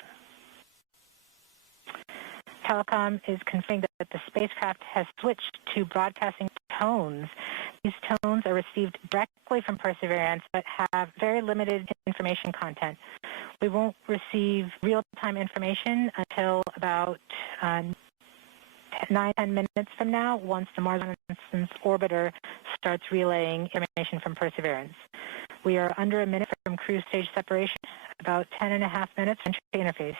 Telecom is confirming that the spacecraft has switched to broadcasting tones. These tones are received directly from Perseverance but have very limited information content. We won't receive real-time information until about 9-10 minutes from now, once the Mars Reconnaissance Orbiter starts relaying information from Perseverance. We are under 1 minute from cruise stage separation, about 10.5 minutes from entry interface.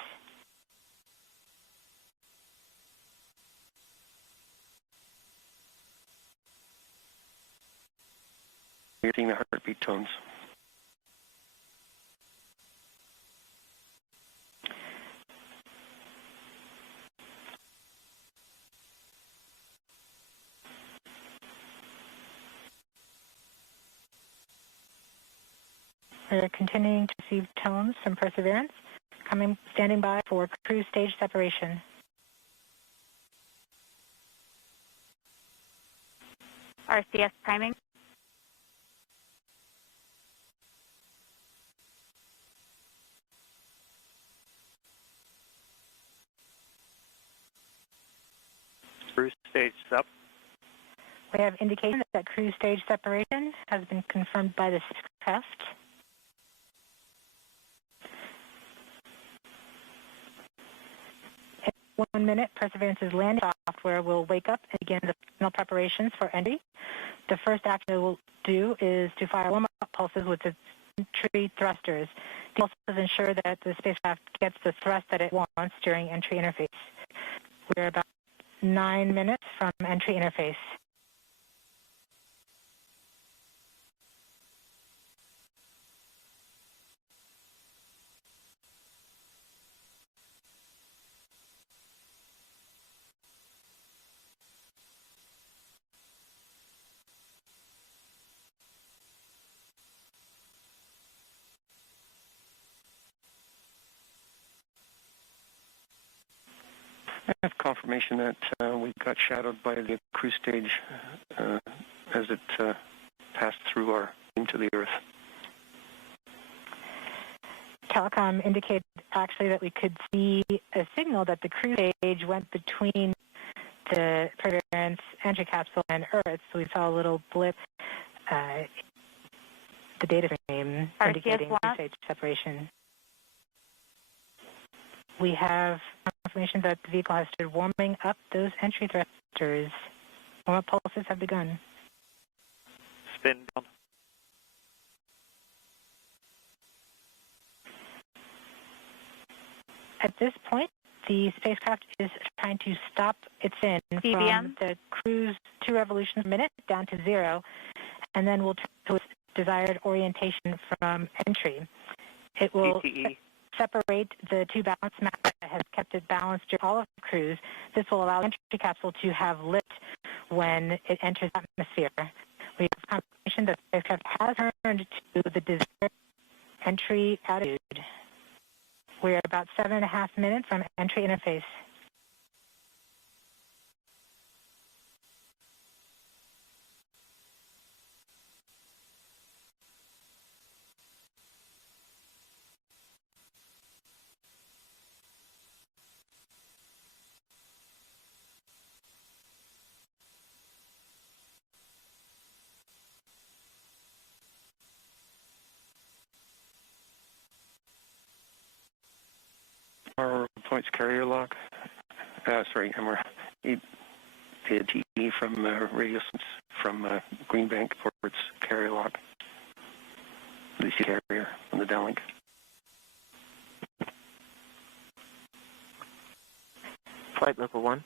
We're seeing the heartbeat tones. We're continuing to receive tones from Perseverance, standing by for cruise stage separation. RCS priming. Cruise stage sep. We have indication that cruise stage separation has been confirmed by the spacecraft. In 1 minute, Perseverance's landing software will wake up and begin the final preparations for entry. The first action it will do is to fire warm-up pulses with its entry thrusters. The pulses ensure that the spacecraft gets the thrust that it wants during entry interface. We're about 9 minutes from entry interface. I have confirmation that we got shadowed by the cruise stage as it passed through into the Earth. Telecom indicated actually that we could see a signal that the cruise stage went between the Perseverance entry capsule and Earth. So we saw a little blip, the data stream indicating cruise stage separation. We have confirmation that the vehicle has started warming up those entry thrusters. Warm-up pulses have begun. Spin down. At this point, the spacecraft is trying to stop its spin from the cruise 2 revolutions a minute down to 0, and then will turn to its desired orientation from entry. It will separate the 2 balance maps that has kept it balanced during all of the cruise. This will allow the entry capsule to have lift when it enters the atmosphere. We have confirmation that the spacecraft has returned to the desired entry attitude. We are about 7.5 minutes from entry interface. Our points carrier lock. MR8 TE from radio from Greenbank for its carrier lock. The carrier on the downlink. Flight level 1.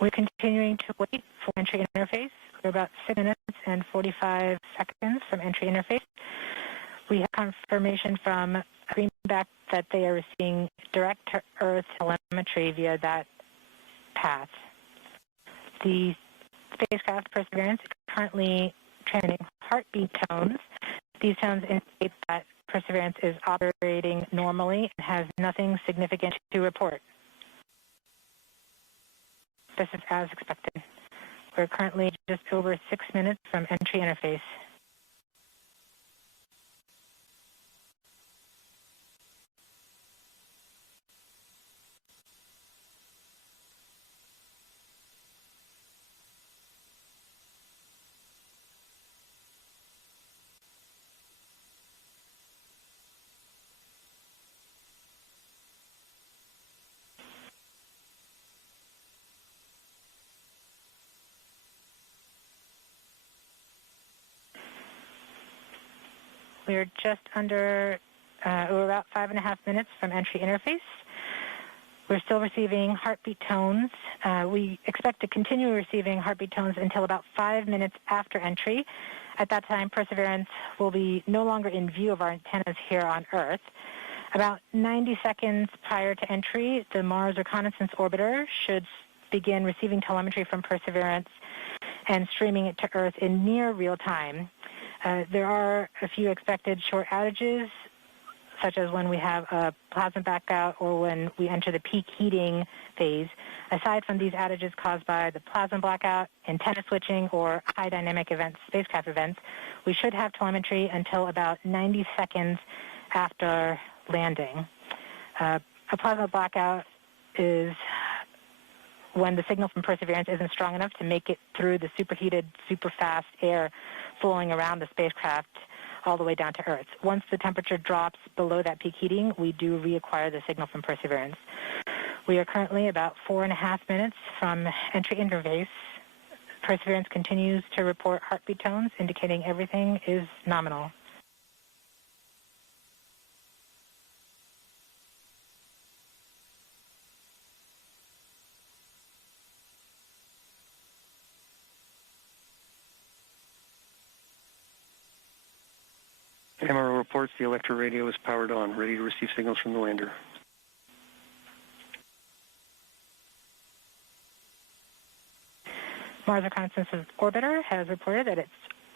We're continuing to wait for entry interface. We're about 6 minutes and 45 seconds from entry interface. We have confirmation from Greenback that they are receiving direct-to-Earth telemetry via that path. The spacecraft Perseverance is currently transmitting heartbeat tones. These tones indicate that Perseverance is operating normally and has nothing significant to report. This is as expected. We're currently just over 6 minutes from entry interface. We're just under, we're about 5.5 minutes from entry interface. We're still receiving heartbeat tones. We expect to continue receiving heartbeat tones until about 5 minutes after entry. At that time, Perseverance will be no longer in view of our antennas here on Earth. About 90 seconds prior to entry, the Mars Reconnaissance Orbiter should begin receiving telemetry from Perseverance and streaming it to Earth in near real time. There are a few expected short outages, such as when we have a plasma blackout or when we enter the peak heating phase. Aside from these outages caused by the plasma blackout, antenna switching, or high dynamic events, spacecraft events, we should have telemetry until about 90 seconds after landing. A plasma blackout is when the signal from Perseverance isn't strong enough to make it through the superheated, super fast air flowing around the spacecraft all the way down to Earth. Once the temperature drops below that peak heating, we do reacquire the signal from Perseverance. We are currently about 4.5 minutes from entry interface. Perseverance continues to report heartbeat tones, indicating everything is nominal. MRO reports the electro radio is powered on, ready to receive signals from the lander. Mars Reconnaissance Orbiter has reported that it's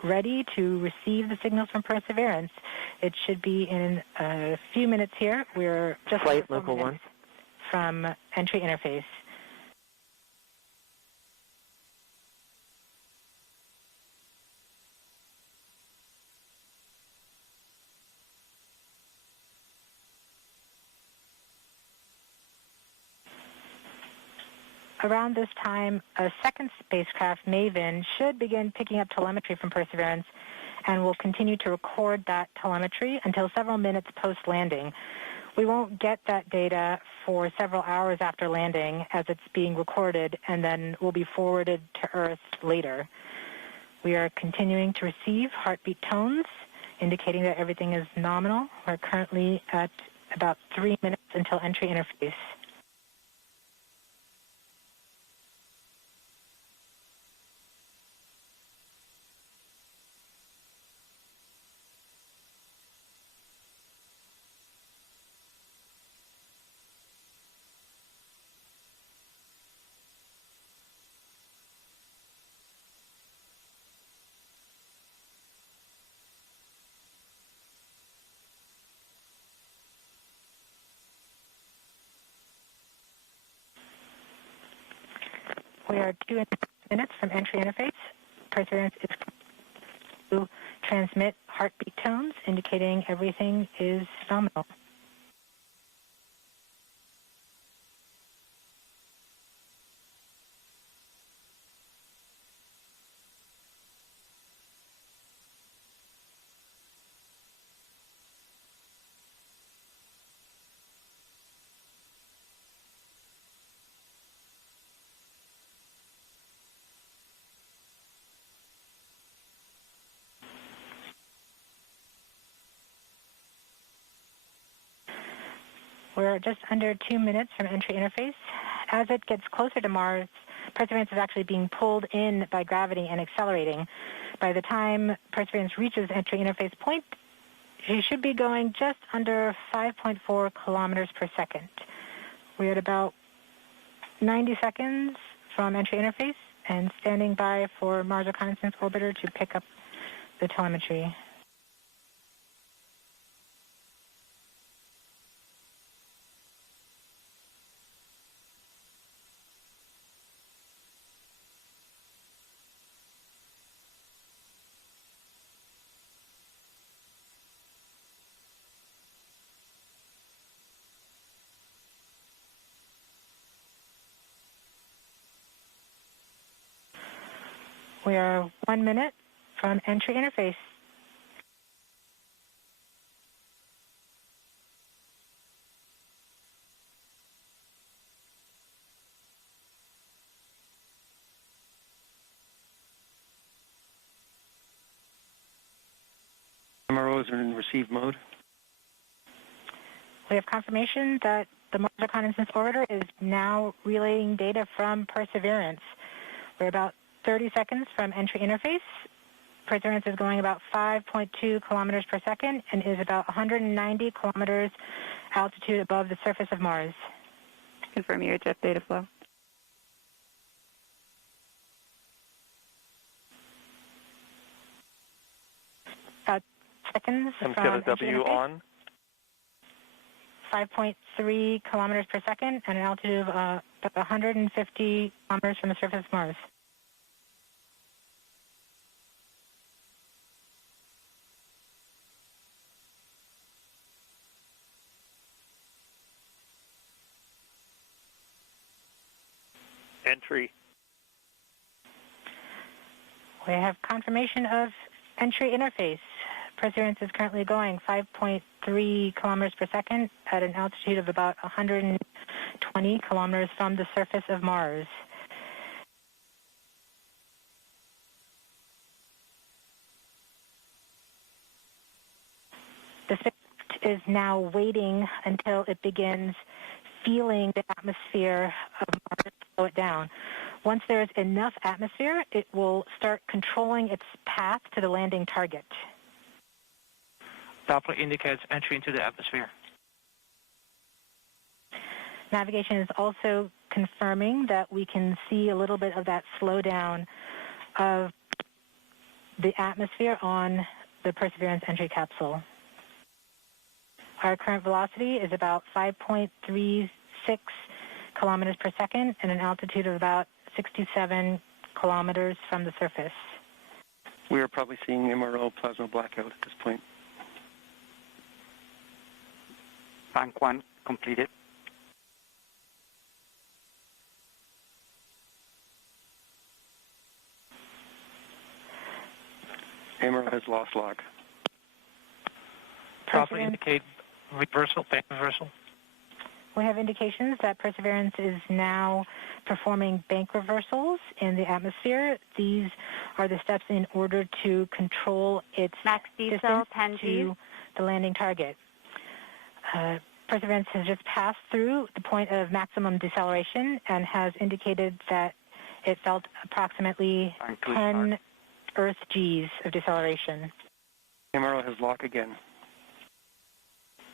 ready to receive the signals from Perseverance. It should be in a few minutes here. We're just flight local 1 from entry interface. Around this time, a second spacecraft, MAVEN, should begin picking up telemetry from Perseverance and will continue to record that telemetry until several minutes post-landing. We won't get that data for several hours after landing as it's being recorded and then will be forwarded to Earth later. We are continuing to receive heartbeat tones, indicating that everything is nominal. We're currently at about 3 minutes until entry interface. We are 2 minutes from entry interface. Perseverance is to transmit heartbeat tones, indicating everything is nominal. We're just under 2 minutes from entry interface. As it gets closer to Mars, Perseverance is actually being pulled in by gravity and accelerating. By the time Perseverance reaches entry interface point, she should be going just under 5.4 kilometers per second. We're at about 90 seconds from entry interface and standing by for Mars Reconnaissance Orbiter to pick up the telemetry. We are 1 minute from entry interface. MROs are in receive mode. We have confirmation that the Mars Reconnaissance Orbiter is now relaying data from Perseverance. We're about 30 seconds from entry interface. Perseverance is going about 5.2 kilometers per second and is about 190 kilometers altitude above the surface of Mars. Confirm your jet data flow. About seconds from entry interface. on. 5.3 kilometers per second and an altitude of about 150 kilometers from the surface of Mars. Entry. We have confirmation of entry interface. Perseverance is currently going 5.3 kilometers per second at an altitude of about 120 kilometers from the surface of Mars. The spacecraft is now waiting until it begins feeling the atmosphere of Mars to slow it down. Once there is enough atmosphere, it will start controlling its path to the landing target. Doppler indicates entry into the atmosphere. Navigation is also confirming that we can see a little bit of that slowdown of the atmosphere on the Perseverance entry capsule. Our current velocity is about 5.36 kilometers per second and an altitude of about 67 kilometers from the surface. We are probably seeing MRO plasma blackout at this point. Bank 1 completed. MRO has lost log. Doppler indicate reversal, bank reversal. We have indications that Perseverance is now performing bank reversals in the atmosphere. These are the steps in order to control its max diesel, distance to the landing target. Perseverance has just passed through the point of maximum deceleration and has indicated that it felt approximately 10 Earth Gs of deceleration. MRO has lock again.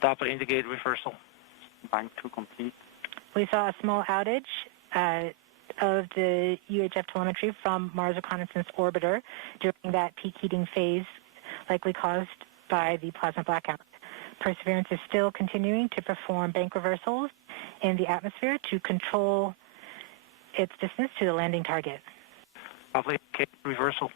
Doppler indicated reversal. Bank 2 complete. We saw a small outage of the UHF telemetry from Mars Reconnaissance Orbiter during that peak heating phase, likely caused by the plasma blackout. Perseverance is still continuing to perform bank reversals in the atmosphere to control its distance to the landing target. Doppler indicated reversal.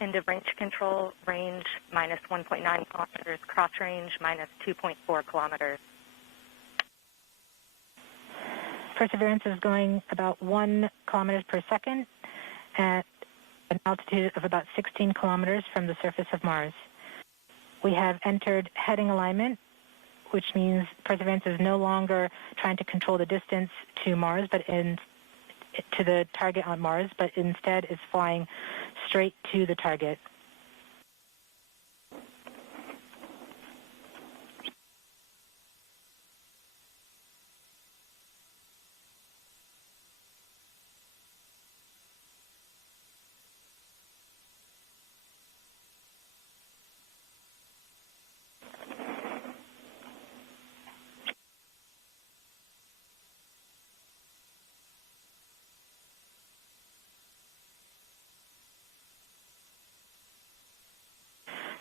End of range control, range minus 1.9 kilometers, cross range minus 2.4 kilometers. Perseverance is going about 1 kilometers per second at an altitude of about 16 kilometers from the surface of Mars. We have entered heading alignment, which means Perseverance is no longer trying to control the distance to Mars, but to the target on Mars, but instead is flying straight to the target.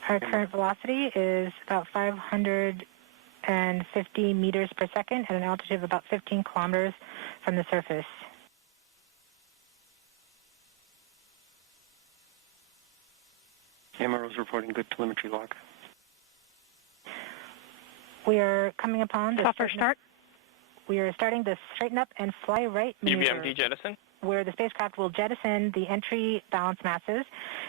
Our current velocity is about 550 meters per second at an altitude of about 15 kilometers from the surface. MRO is reporting good telemetry lock. We are coming upon the start. We are starting the straighten up and fly right maneuver, UVMD jettison, where the spacecraft will jettison the entry balance masses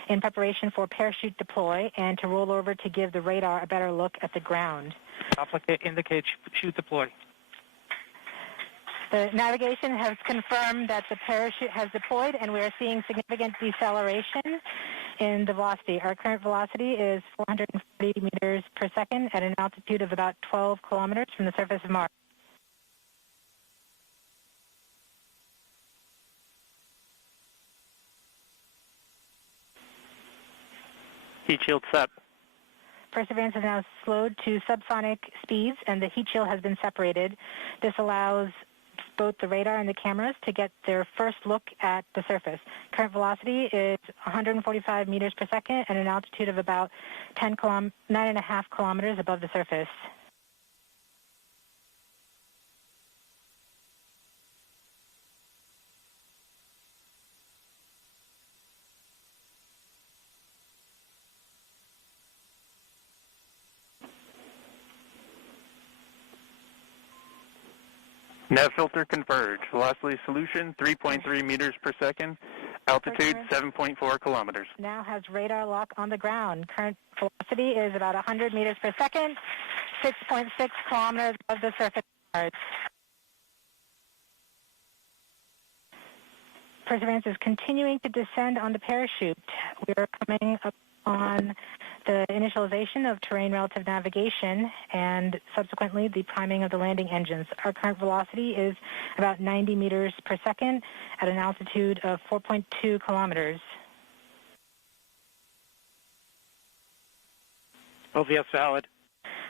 in preparation for parachute deploy and to roll over to give the radar a better look at the ground. Doppler indicates chute deploy. The navigation has confirmed that the parachute has deployed, and we are seeing significant deceleration in the velocity. Our current velocity is 440 meters per second at an altitude of about 12 kilometers from the surface of Mars. Heat shield set. Perseverance is now slowed to subsonic speeds, and the heat shield has been separated. This allows both the radar and the cameras to get their first look at the surface. Current velocity is 145 meters per second at an altitude of about 9.5 kilometers above the surface. Nav filter converge. Velocity solution 3.3 meters per second. Altitude 7.4 kilometers. Now has radar lock on the ground. Current velocity is about 100 meters per second, 6.6 kilometers above the surface of Mars. Perseverance is continuing to descend on the parachute. We are coming up on the initialization of terrain relative navigation and subsequently the priming of the landing engines. Our current velocity is about 90 meters per second at an altitude of 4.2 kilometers. OVS valid.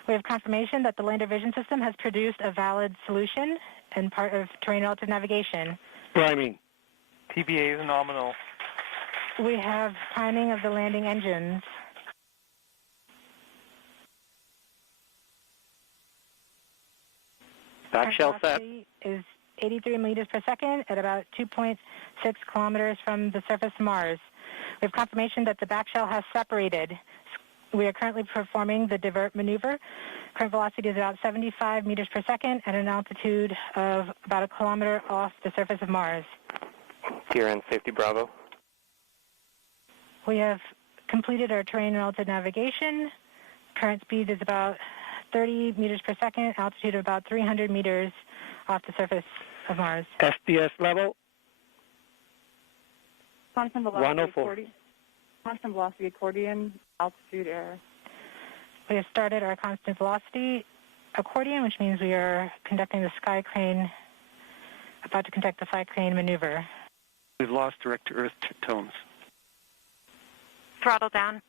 We have confirmation that the lander vision system has produced a valid solution and part of terrain relative navigation. Priming. TBA is nominal. We have priming of the landing engines. Back shell set. Is 83 meters per second at about 2.6 kilometers from the surface of Mars. We have confirmation that the back shell has separated. We are currently performing the divert maneuver. Current velocity is about 75 meters per second at an altitude of about a kilometer off the surface of Mars. Here in Safety Bravo. We have completed our terrain relative navigation. Current speed is about 30 meters per second, altitude of about 300 meters off the surface of Mars. SPS level. Constant velocity 104. Constant velocity accordion, altitude error. We have started our constant velocity accordion, which means we are conducting the sky crane, about to conduct the sky crane maneuver. We've lost direct-to-earth tones. Throttle down.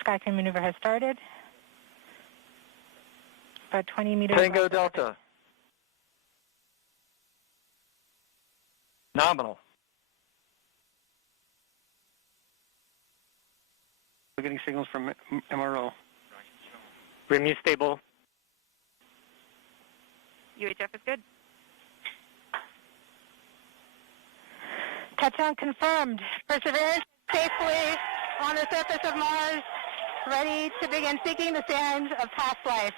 Sky crane maneuver has started. About 20 meters. Tango Delta. Nominal. We're getting signals from MRO. RIMU stable. UHF is good. Touchdown confirmed. Perseverance safely on the surface of Mars, ready to begin seeking the sands of past life.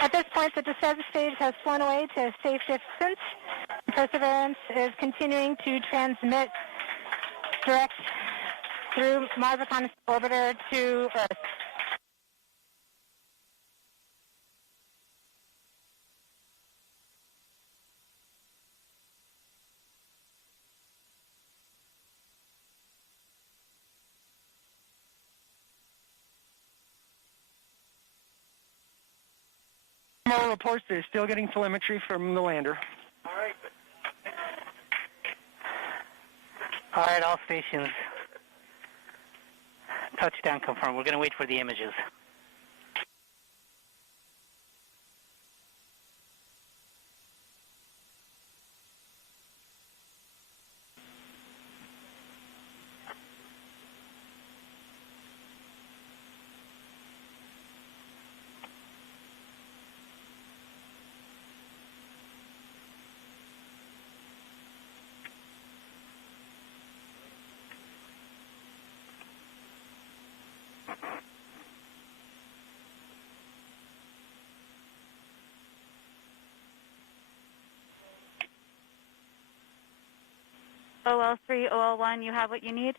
At this point, the descent stage has flown away to a safe distance. Perseverance is continuing to transmit direct through Mars Reconnaissance Orbiter to Earth. MRO reports they're still getting telemetry from the lander. All right, all stations. Touchdown confirmed. We're going to wait for the images. OL3, OL1, you have what you need?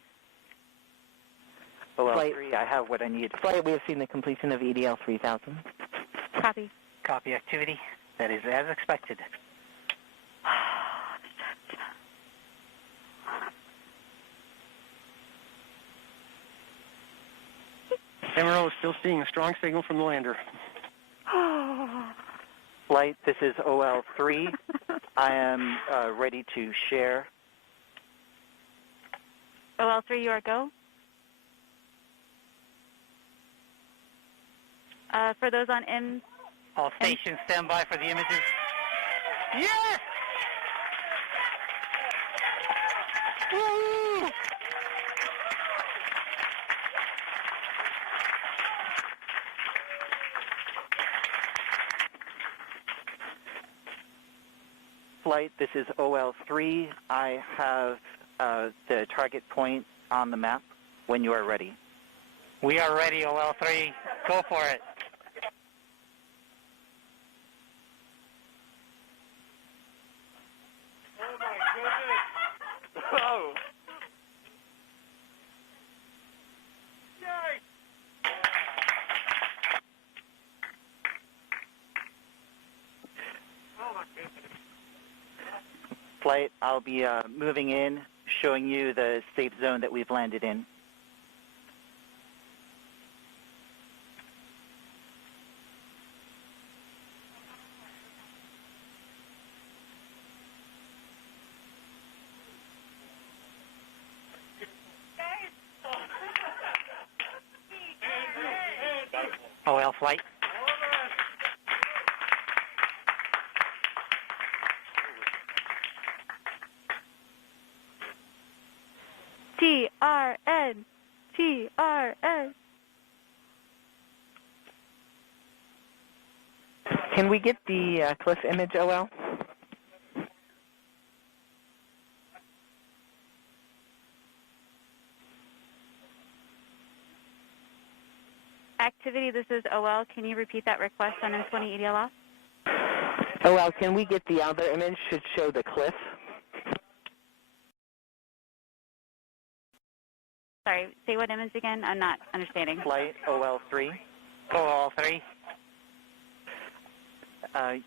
OL3, I have what I need. Flight, we have seen the completion of EDL 3000. Copy. Copy activity. That is as expected. MRO is still seeing a strong signal from the lander. Flight, this is OL3. I am ready to share. OL3, you are go. For those on M. All stations stand by for the images. Yes! Woo! Flight, this is OL3. I have the target point on the map when you are ready. We are ready, OL3. Go for it. Oh, my goodness. Oh. Yay. Oh, my goodness. Flight, I'll be moving in, showing you the safe zone that we've landed in. OL flight. TRN. TRN. Can we get the cliff image, OL? Activity, this is OL. Can you repeat that request on M20 EDL off? OL, can we get the other image? Should show the cliff. Sorry, say what image again? I'm not understanding. Flight OL3. OL3.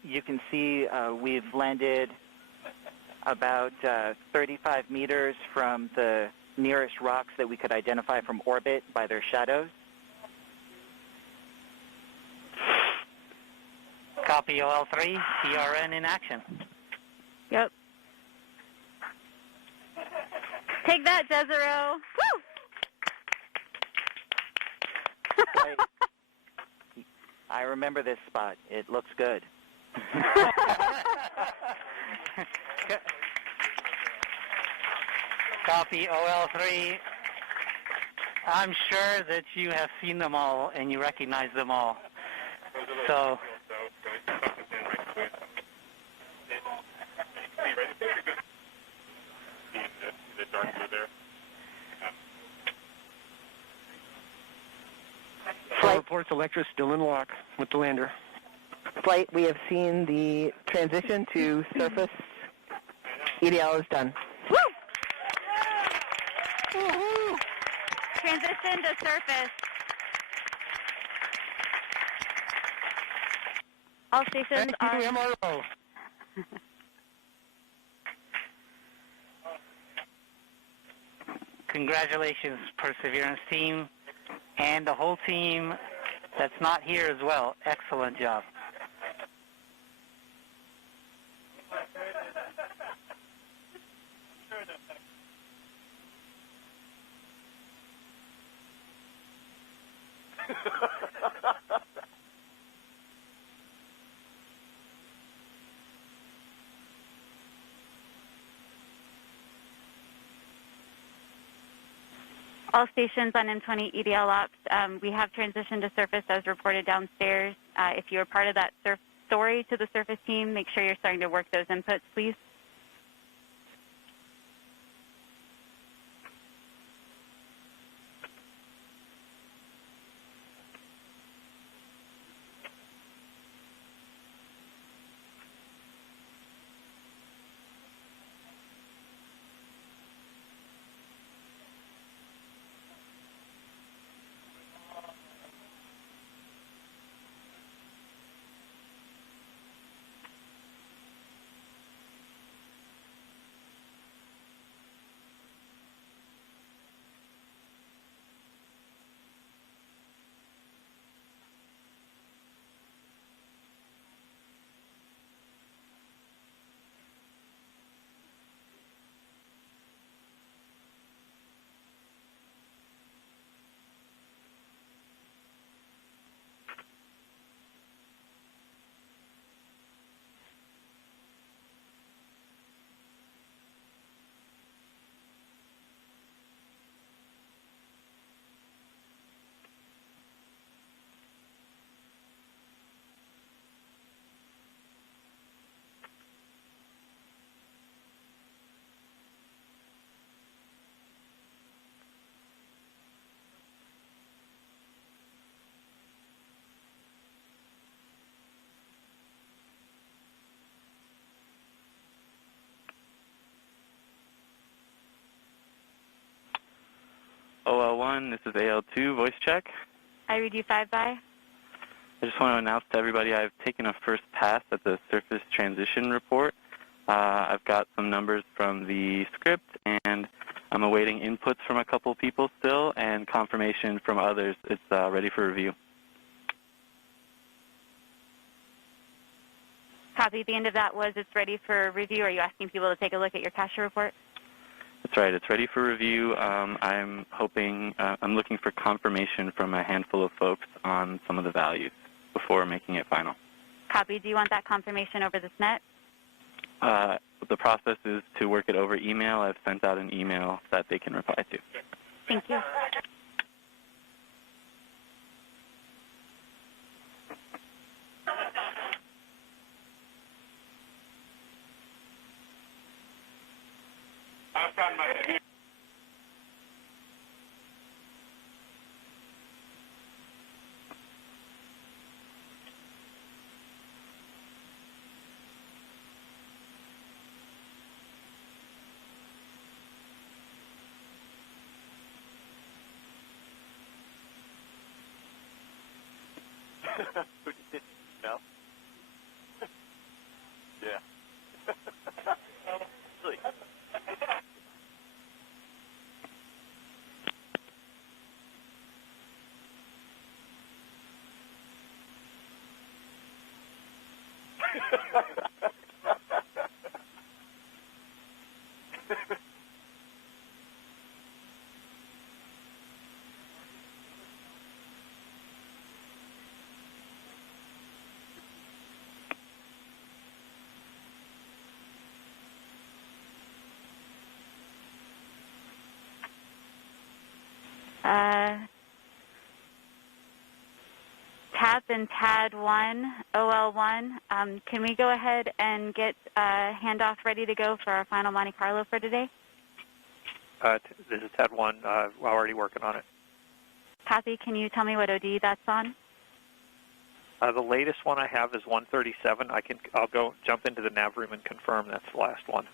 You can see we've landed about 35 meters from the nearest rocks that we could identify from orbit by their shadows. Copy OL3, TRN in action. Yep. Take that, Desero. Woo! I remember this spot. It looks good. Copy OL3. I'm sure that you have seen them all and you recognize them all. So, Flight reports Electra still in lock with the lander. Flight, we have seen the transition to surface. EDL is done. Woo! Woo-hoo! Transition to surface. All stations are... MRO. congratulations, Perseverance team, and the whole team that's not here as well. Excellent job. All stations on M20 EDL ops, we have transitioned to surface as reported downstairs. If you are part of that story to the surface team, make sure you're starting to work those inputs, please. OL1, this is AL2, voice check. I read you 5 by. I just want to announce to everybody I've taken a first pass at the surface transition report. I've got some numbers from the script, and I'm awaiting inputs from a couple people still, and confirmation from others. It's ready for review. Copy. The end of that was it's ready for review. Are you asking people to take a look at your cache report? That's right. It's ready for review. I'm looking for confirmation from a handful of folks on some of the values before making it final. Copy. Do you want that confirmation over this net? The process is to work it over email. I've sent out an email that they can reply to. Thank you. Who did you know? Yeah. up in TAD 1, OL1. Can we go ahead and get handoff ready to go for our final Monte Carlo for today? This is TAD 1. We're already working on it. Copy. Can you tell me what OD that's on? The latest one I have is 137. I'll go jump into the nav room and confirm that's the last one.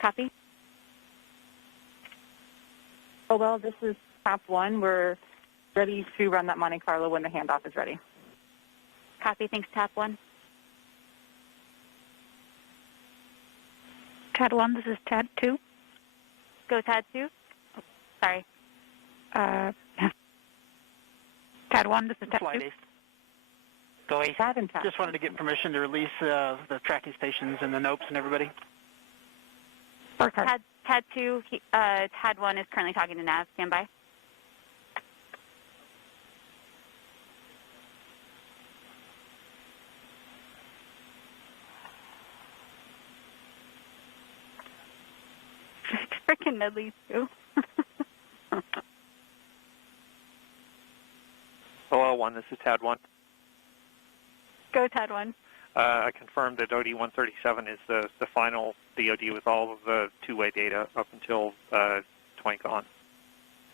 Copy. Oh, well, this is TAP 1. We're ready to run that Monte Carlo when the handoff is ready. Copy. Thanks, TAP 1. TAD 1, this is TAD 2. Go TAD 2. Oh, sorry. TAD 1, this is TAD 2. Go ace. Just wanted to get permission to release the tracking stations and the NOPEs and everybody. TAD 2, TAD 1 is currently talking to nav. Stand by. Frickin' Medley too. OL1, this is TAD 1. Go TAD 1. I confirmed that OD 137 is the final DOD with all of the two-way data up until 20 gone.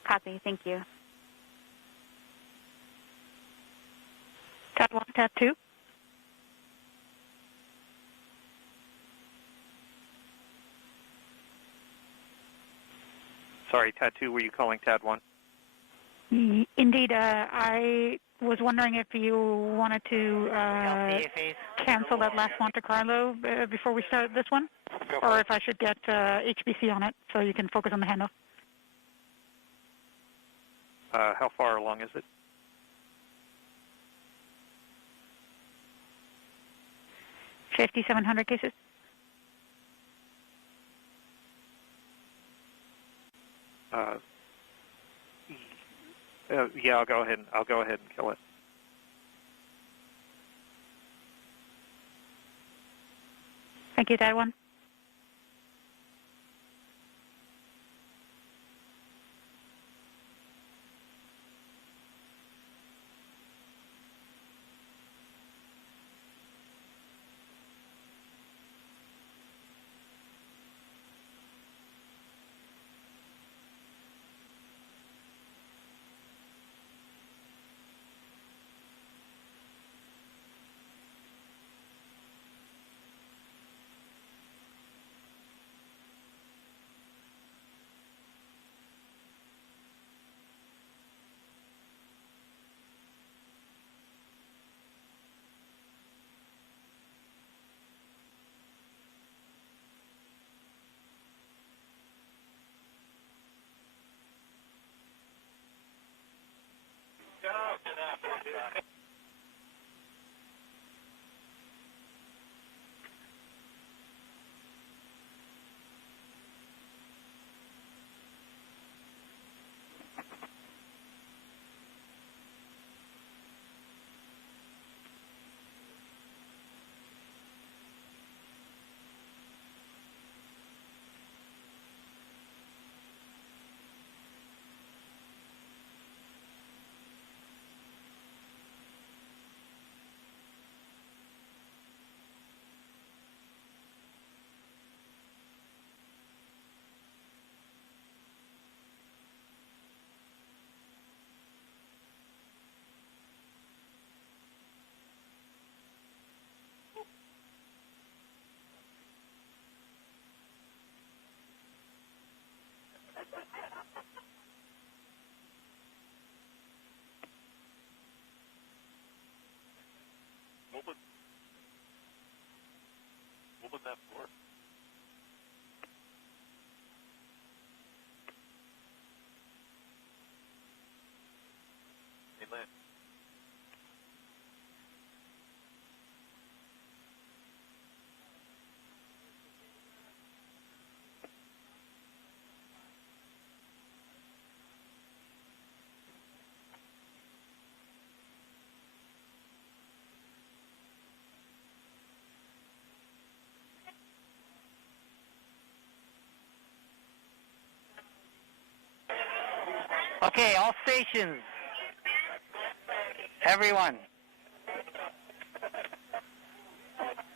Copy. Thank you. TAD 1, TAD 2. Sorry, TAD 2, were you calling TAD 1? Indeed. I was wondering if you wanted to cancel that last Monte Carlo before we start this one, or if I should get HBC on it so you can focus on the handoff. How far along is it? $5,700 cases. Yeah, I'll go ahead and kill it. Thank you, TAD 1. What was that for? Hey, Lynn. Okay, all stations. Everyone.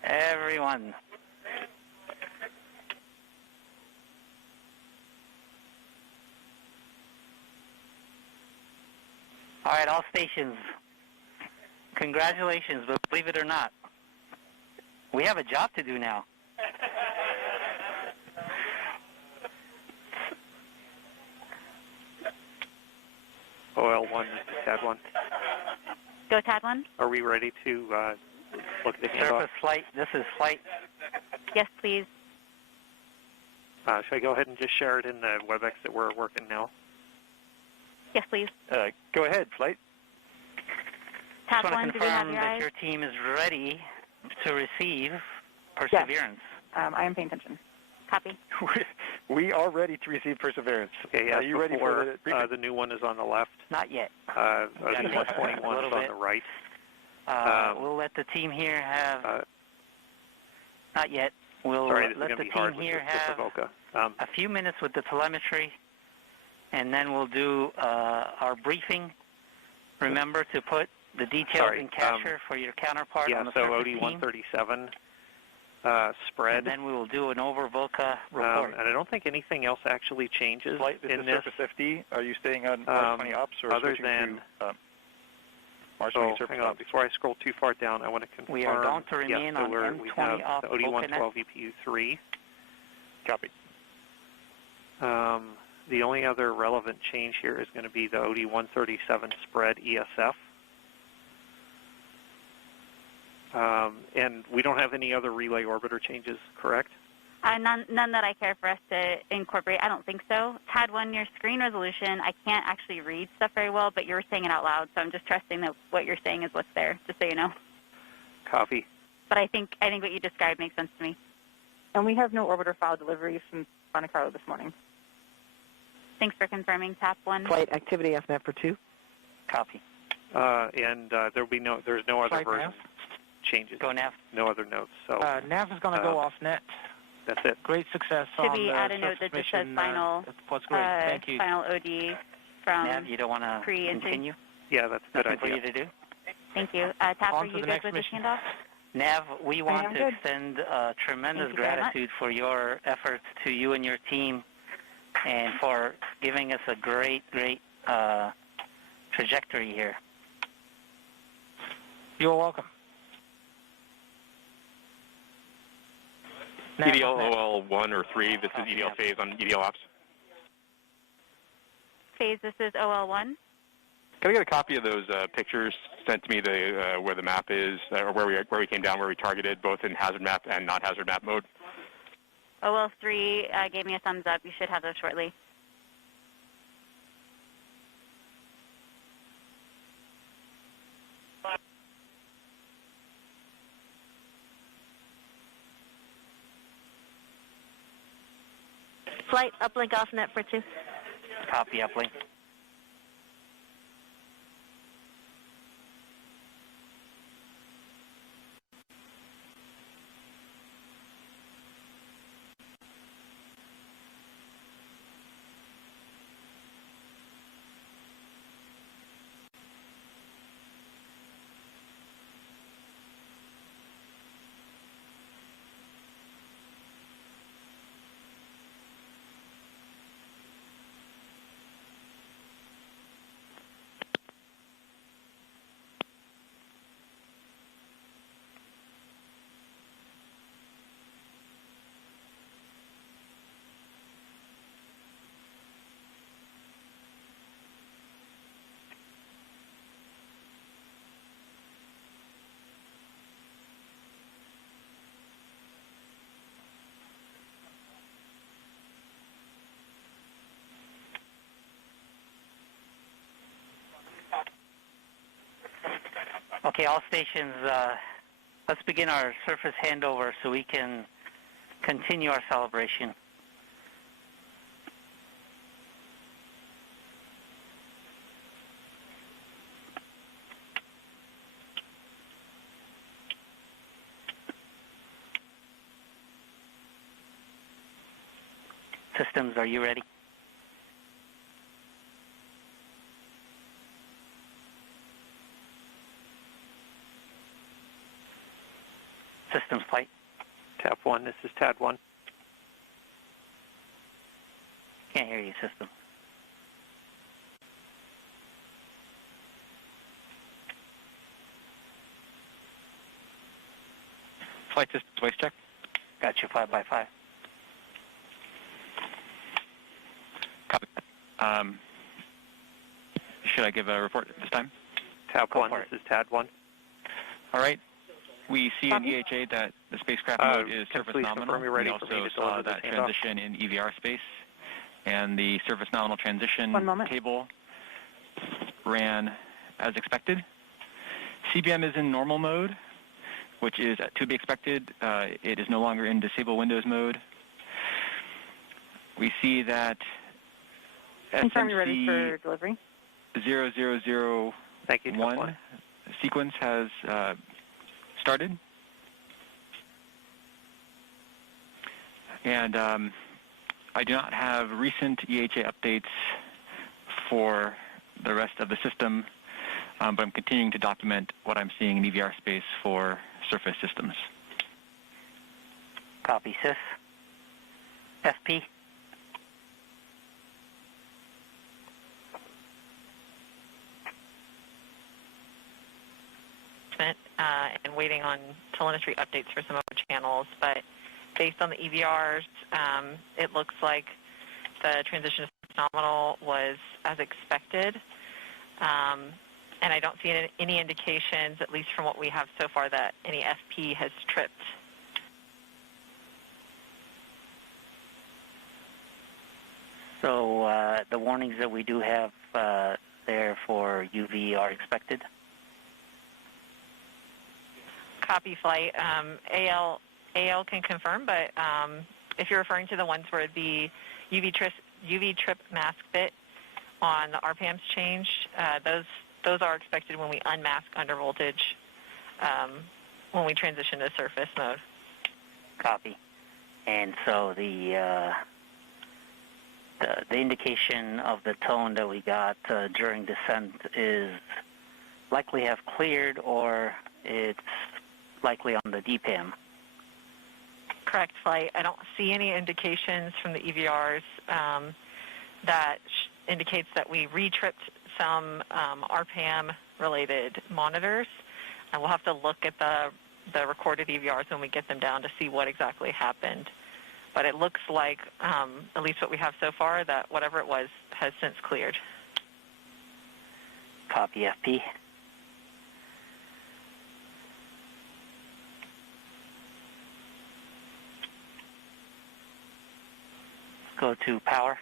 Everyone. All right, all stations. Congratulations, but believe it or not, we have a job to do now. OL1, TAD 1. Go TAD 1. Are we ready to look at the handoff? Surface flight, this is flight. Yes, please. Should I go ahead and just share it in the WebEx that we're working now? Yes, please. Go ahead, flight. TAD Just 1, want to do we have confirm your that eyes? your team is ready to receive Perseverance. Yes. I am paying attention. Copy. We are ready to receive Perseverance. Okay, Are you ready for the briefing? The new one is on the left. Not yet. The 121 is on the right. We'll let the team here have... not yet. We'll sorry, this let is the going to be hard team here have Provoca. a few minutes with the telemetry, and then we'll do our briefing. Remember to put the details in capture for your counterpart on the surface team. OD 137 spread. And then we will do an over-VOCA report. And I don't think anything else actually changes Flight, this in is this. Surface FD. Are you staying on Mars 20 ops or other switching than, to Mars 20 surface hang on. ops? Before I scroll too far down, I want to confirm. We are going to remain on we M20 have off the OD 112 EPU 3. Copy. The only other relevant change here is going to be the OD 137 spread ESF. And we don't have any other relay orbiter changes, correct? None that I care for us to incorporate. I don't think so. TAD 1, your screen resolution, I can't actually read stuff very well, but you're saying it out loud, so I'm just trusting that what you're saying is what's there, just so you know. Copy. But I think what you described makes sense to me. And we have no orbiter file deliveries from Monte Carlo this morning. Thanks for confirming, TAP 1. Flight activity FNet for 2. Copy. And there's no other version changes. Go nav. No other notes. So nav is going to go off net. That's it. Great success Should on we the add a note that just says final, that's great. Thank you. final OD from Nav, you don't want to continue? Yeah, that's a good Nothing idea. for you to do? Thank you. TAP, are you good with this mission. handoff? Nav, we want to good. extend tremendous Thank you very gratitude for your efforts to you and your team and for giving us a great trajectory here. You're welcome. EDL OL 1 or 3, this is EDL phase on EDL ops. Phase, this is OL 1. Can I get a copy of those pictures sent to me, where the map is, or where we came down, where we targeted, both in hazard map and non-hazard map mode? OL 3 gave me a thumbs up. You should have those shortly. Flight uplink off net for 2. Copy, uplink. Okay, all stations, let's begin our surface handover so we can continue our celebration. Systems, are you ready? systems, flight. TAP 1, this is TAD 1. Can't hear you, system. Flight systems, voice check. Got you, 5x5. Copy. Should I give a report this time? TAP 1, this is TAD 1. All right. We see in EHA that the spacecraft mode is surface nominal. We also saw that transition in EVR space. And the surface nominal transition table ran as expected. CBM is in normal mode, which is to be expected. It is no longer in disable windows mode. We see that Confirm you're ready for delivery. 0001 sequence has started. And I do not have recent EHA updates for the rest of the system, but I'm continuing to document what I'm seeing in EVR space for surface systems. Copy, Sys. FP. And waiting on telemetry updates for some of the channels, but based on the EVRs, it looks like the transition to nominal was as expected, and I don't see any indications, at least from what we have so far, that any FP has tripped. So the warnings that we do have there for UV are expected? Copy, flight. AL can confirm, but if you're referring to the ones where the UV trip mask bit on the RPMs change, those are expected when we unmask under voltage when we transition to surface mode. Copy. And so the indication of the tone that we got during descent is likely have cleared, or it's likely on the DPAM. Correct, flight. I don't see any indications from the EVRs that indicates that we re-tripped some RPAM-related monitors, and we'll have to look at the recorded EVRs when we get them down to see what exactly happened. But it looks like, at least what we have so far, that whatever it was has since cleared. Copy, FP. Go to power.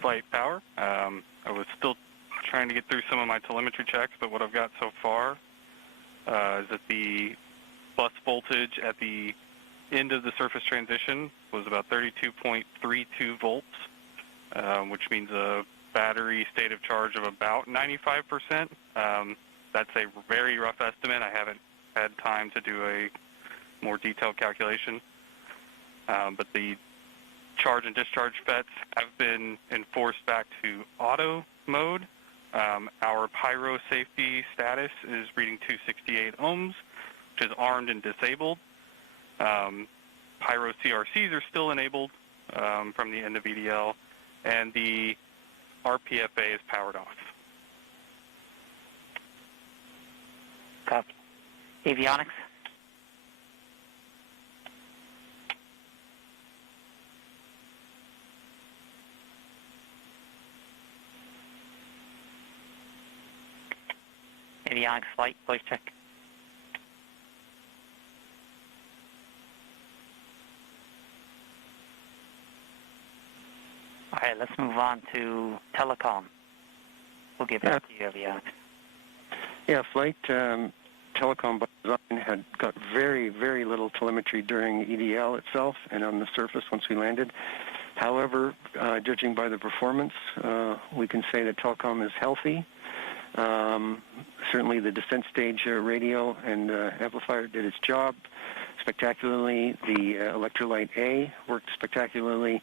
Flight power. I was still trying to get through some of my telemetry checks, but what I've got so far is that the bus voltage at the end of the surface transition was about 32.32 volts, which means a battery state of charge of about 95%. That's a very rough estimate. I haven't had time to do a more detailed calculation, but the charge and discharge FETs have been enforced back to auto mode. Our pyro safety status is reading 268 ohms, which is armed and disabled. Pyro CRCs are still enabled from the end of EDL, and the RPFA is powered off. Copy. Avionics. Avionics flight, voice check. All right, let's move on to telecom. We'll get back to you, avionics. Yeah, flight telecom by design had got very, very little telemetry during EDL itself and on the surface once we landed. However, judging by the performance, we can say that telecom is healthy. Certainly the descent stage radio and amplifier did its job spectacularly. The electrolyte A worked spectacularly.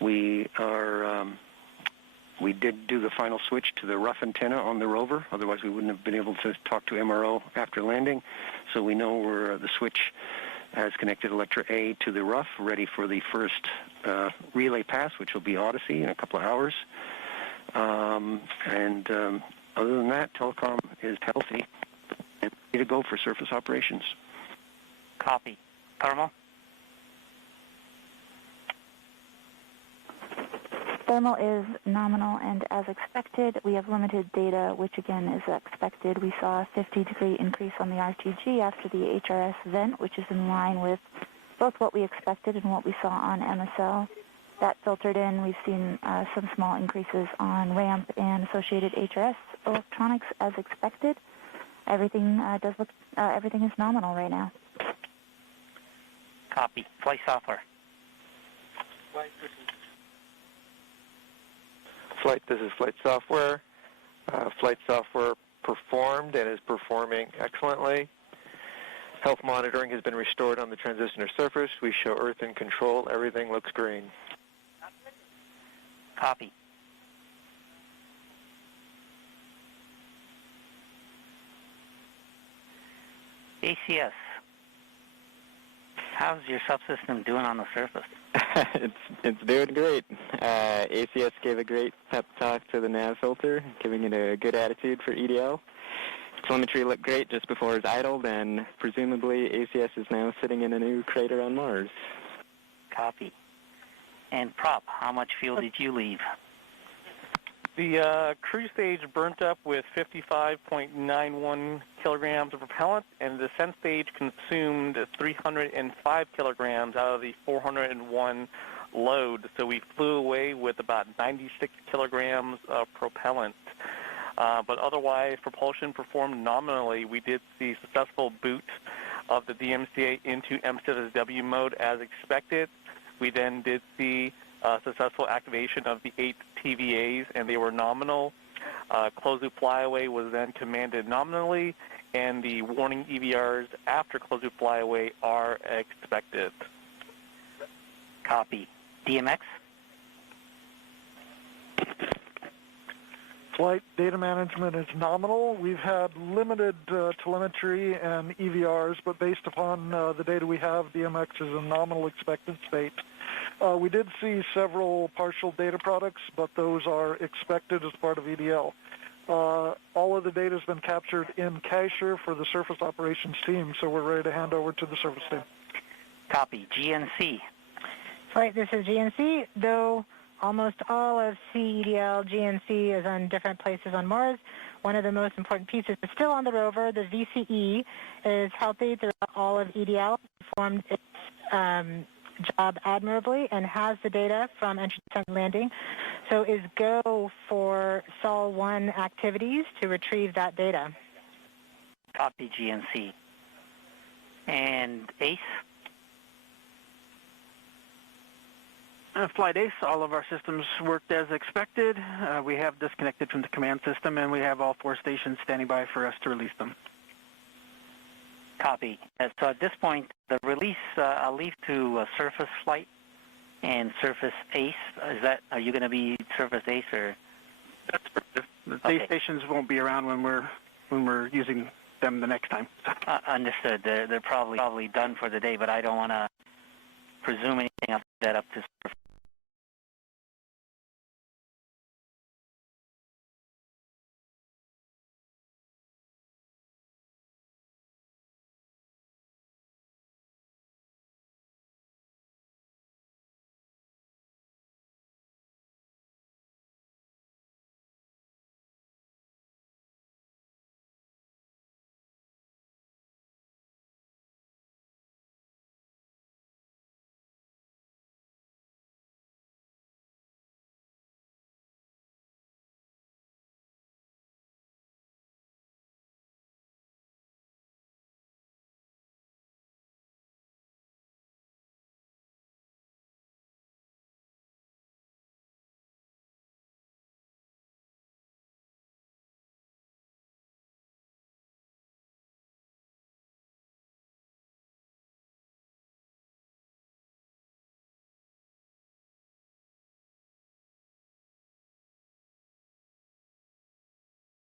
We are We did do the final switch to the rough antenna on the rover. Otherwise, we wouldn't have been able to talk to MRO after landing. So we know where the switch has connected Electra A to the rough, ready for the first relay pass, which will be Odyssey in a couple of hours. Other than that, telecom is healthy and ready to go for surface operations. Copy. Thermal? Thermal is nominal and as expected. We have limited data, which again is expected. We saw a 50-degree increase on the RTG after the HRS vent, which is in line with both what we expected and what we saw on MSL. That filtered in. We've seen some small increases on ramp and associated HRS electronics as expected. Everything everything is nominal right now. Copy. Flight software. Flight, this is flight software. Flight software performed and is performing excellently. Health monitoring has been restored on the transitioner surface. We show Earth in control. Everything looks green. Copy. ACS. How's your subsystem doing on the surface? It's doing great. ACS gave a great pep talk to the nav filter, giving it a good attitude for EDL. Telemetry looked great just before it was idled, and presumably ACS is now sitting in a new crater on Mars. Copy. And prop, how much fuel did you leave? The cruise stage burnt up with 55.91 kilograms of propellant, and the descent stage consumed 305 kilograms out of the 401 load. So we flew away with about 96 kilograms of propellant. But otherwise, propulsion performed nominally. We did see successful boot of the DMCA into MCSW mode as expected. We then did see successful activation of the 8 TVAs, and they were nominal. Closed-loop flyaway was then commanded nominally, and the warning EVRs after closed-loop flyaway are expected. Copy. DMX? Flight data management is nominal. We've had limited telemetry and EVRs, but based upon the data we have, DMX is in nominal expected state. We did see several partial data products, but those are expected as part of EDL. All of the data has been captured in Cacher for the surface operations team, so we're ready to hand over to the service team. Copy. GNC. Right, this is GNC, though almost all of CEDL, GNC is on different places on Mars. One of the most important pieces is still on the rover. The VCE is healthy throughout all of EDL, performed its job admirably, and has the data from entry, descent, and landing. So is go for Sol 1 activities to retrieve that data. Copy, GNC. And ACE? Flight ACE, all of our systems worked as expected. We have disconnected from the command system, and we have all 4 stations standing by for us to release them. Copy. So at this point, the release, I'll leave to surface flight and surface ACE. Are you going to be surface ACE or? These stations won't be around when we're using them the next time. Understood. They're probably done for the day, but I don't want to presume anything of that up to surface.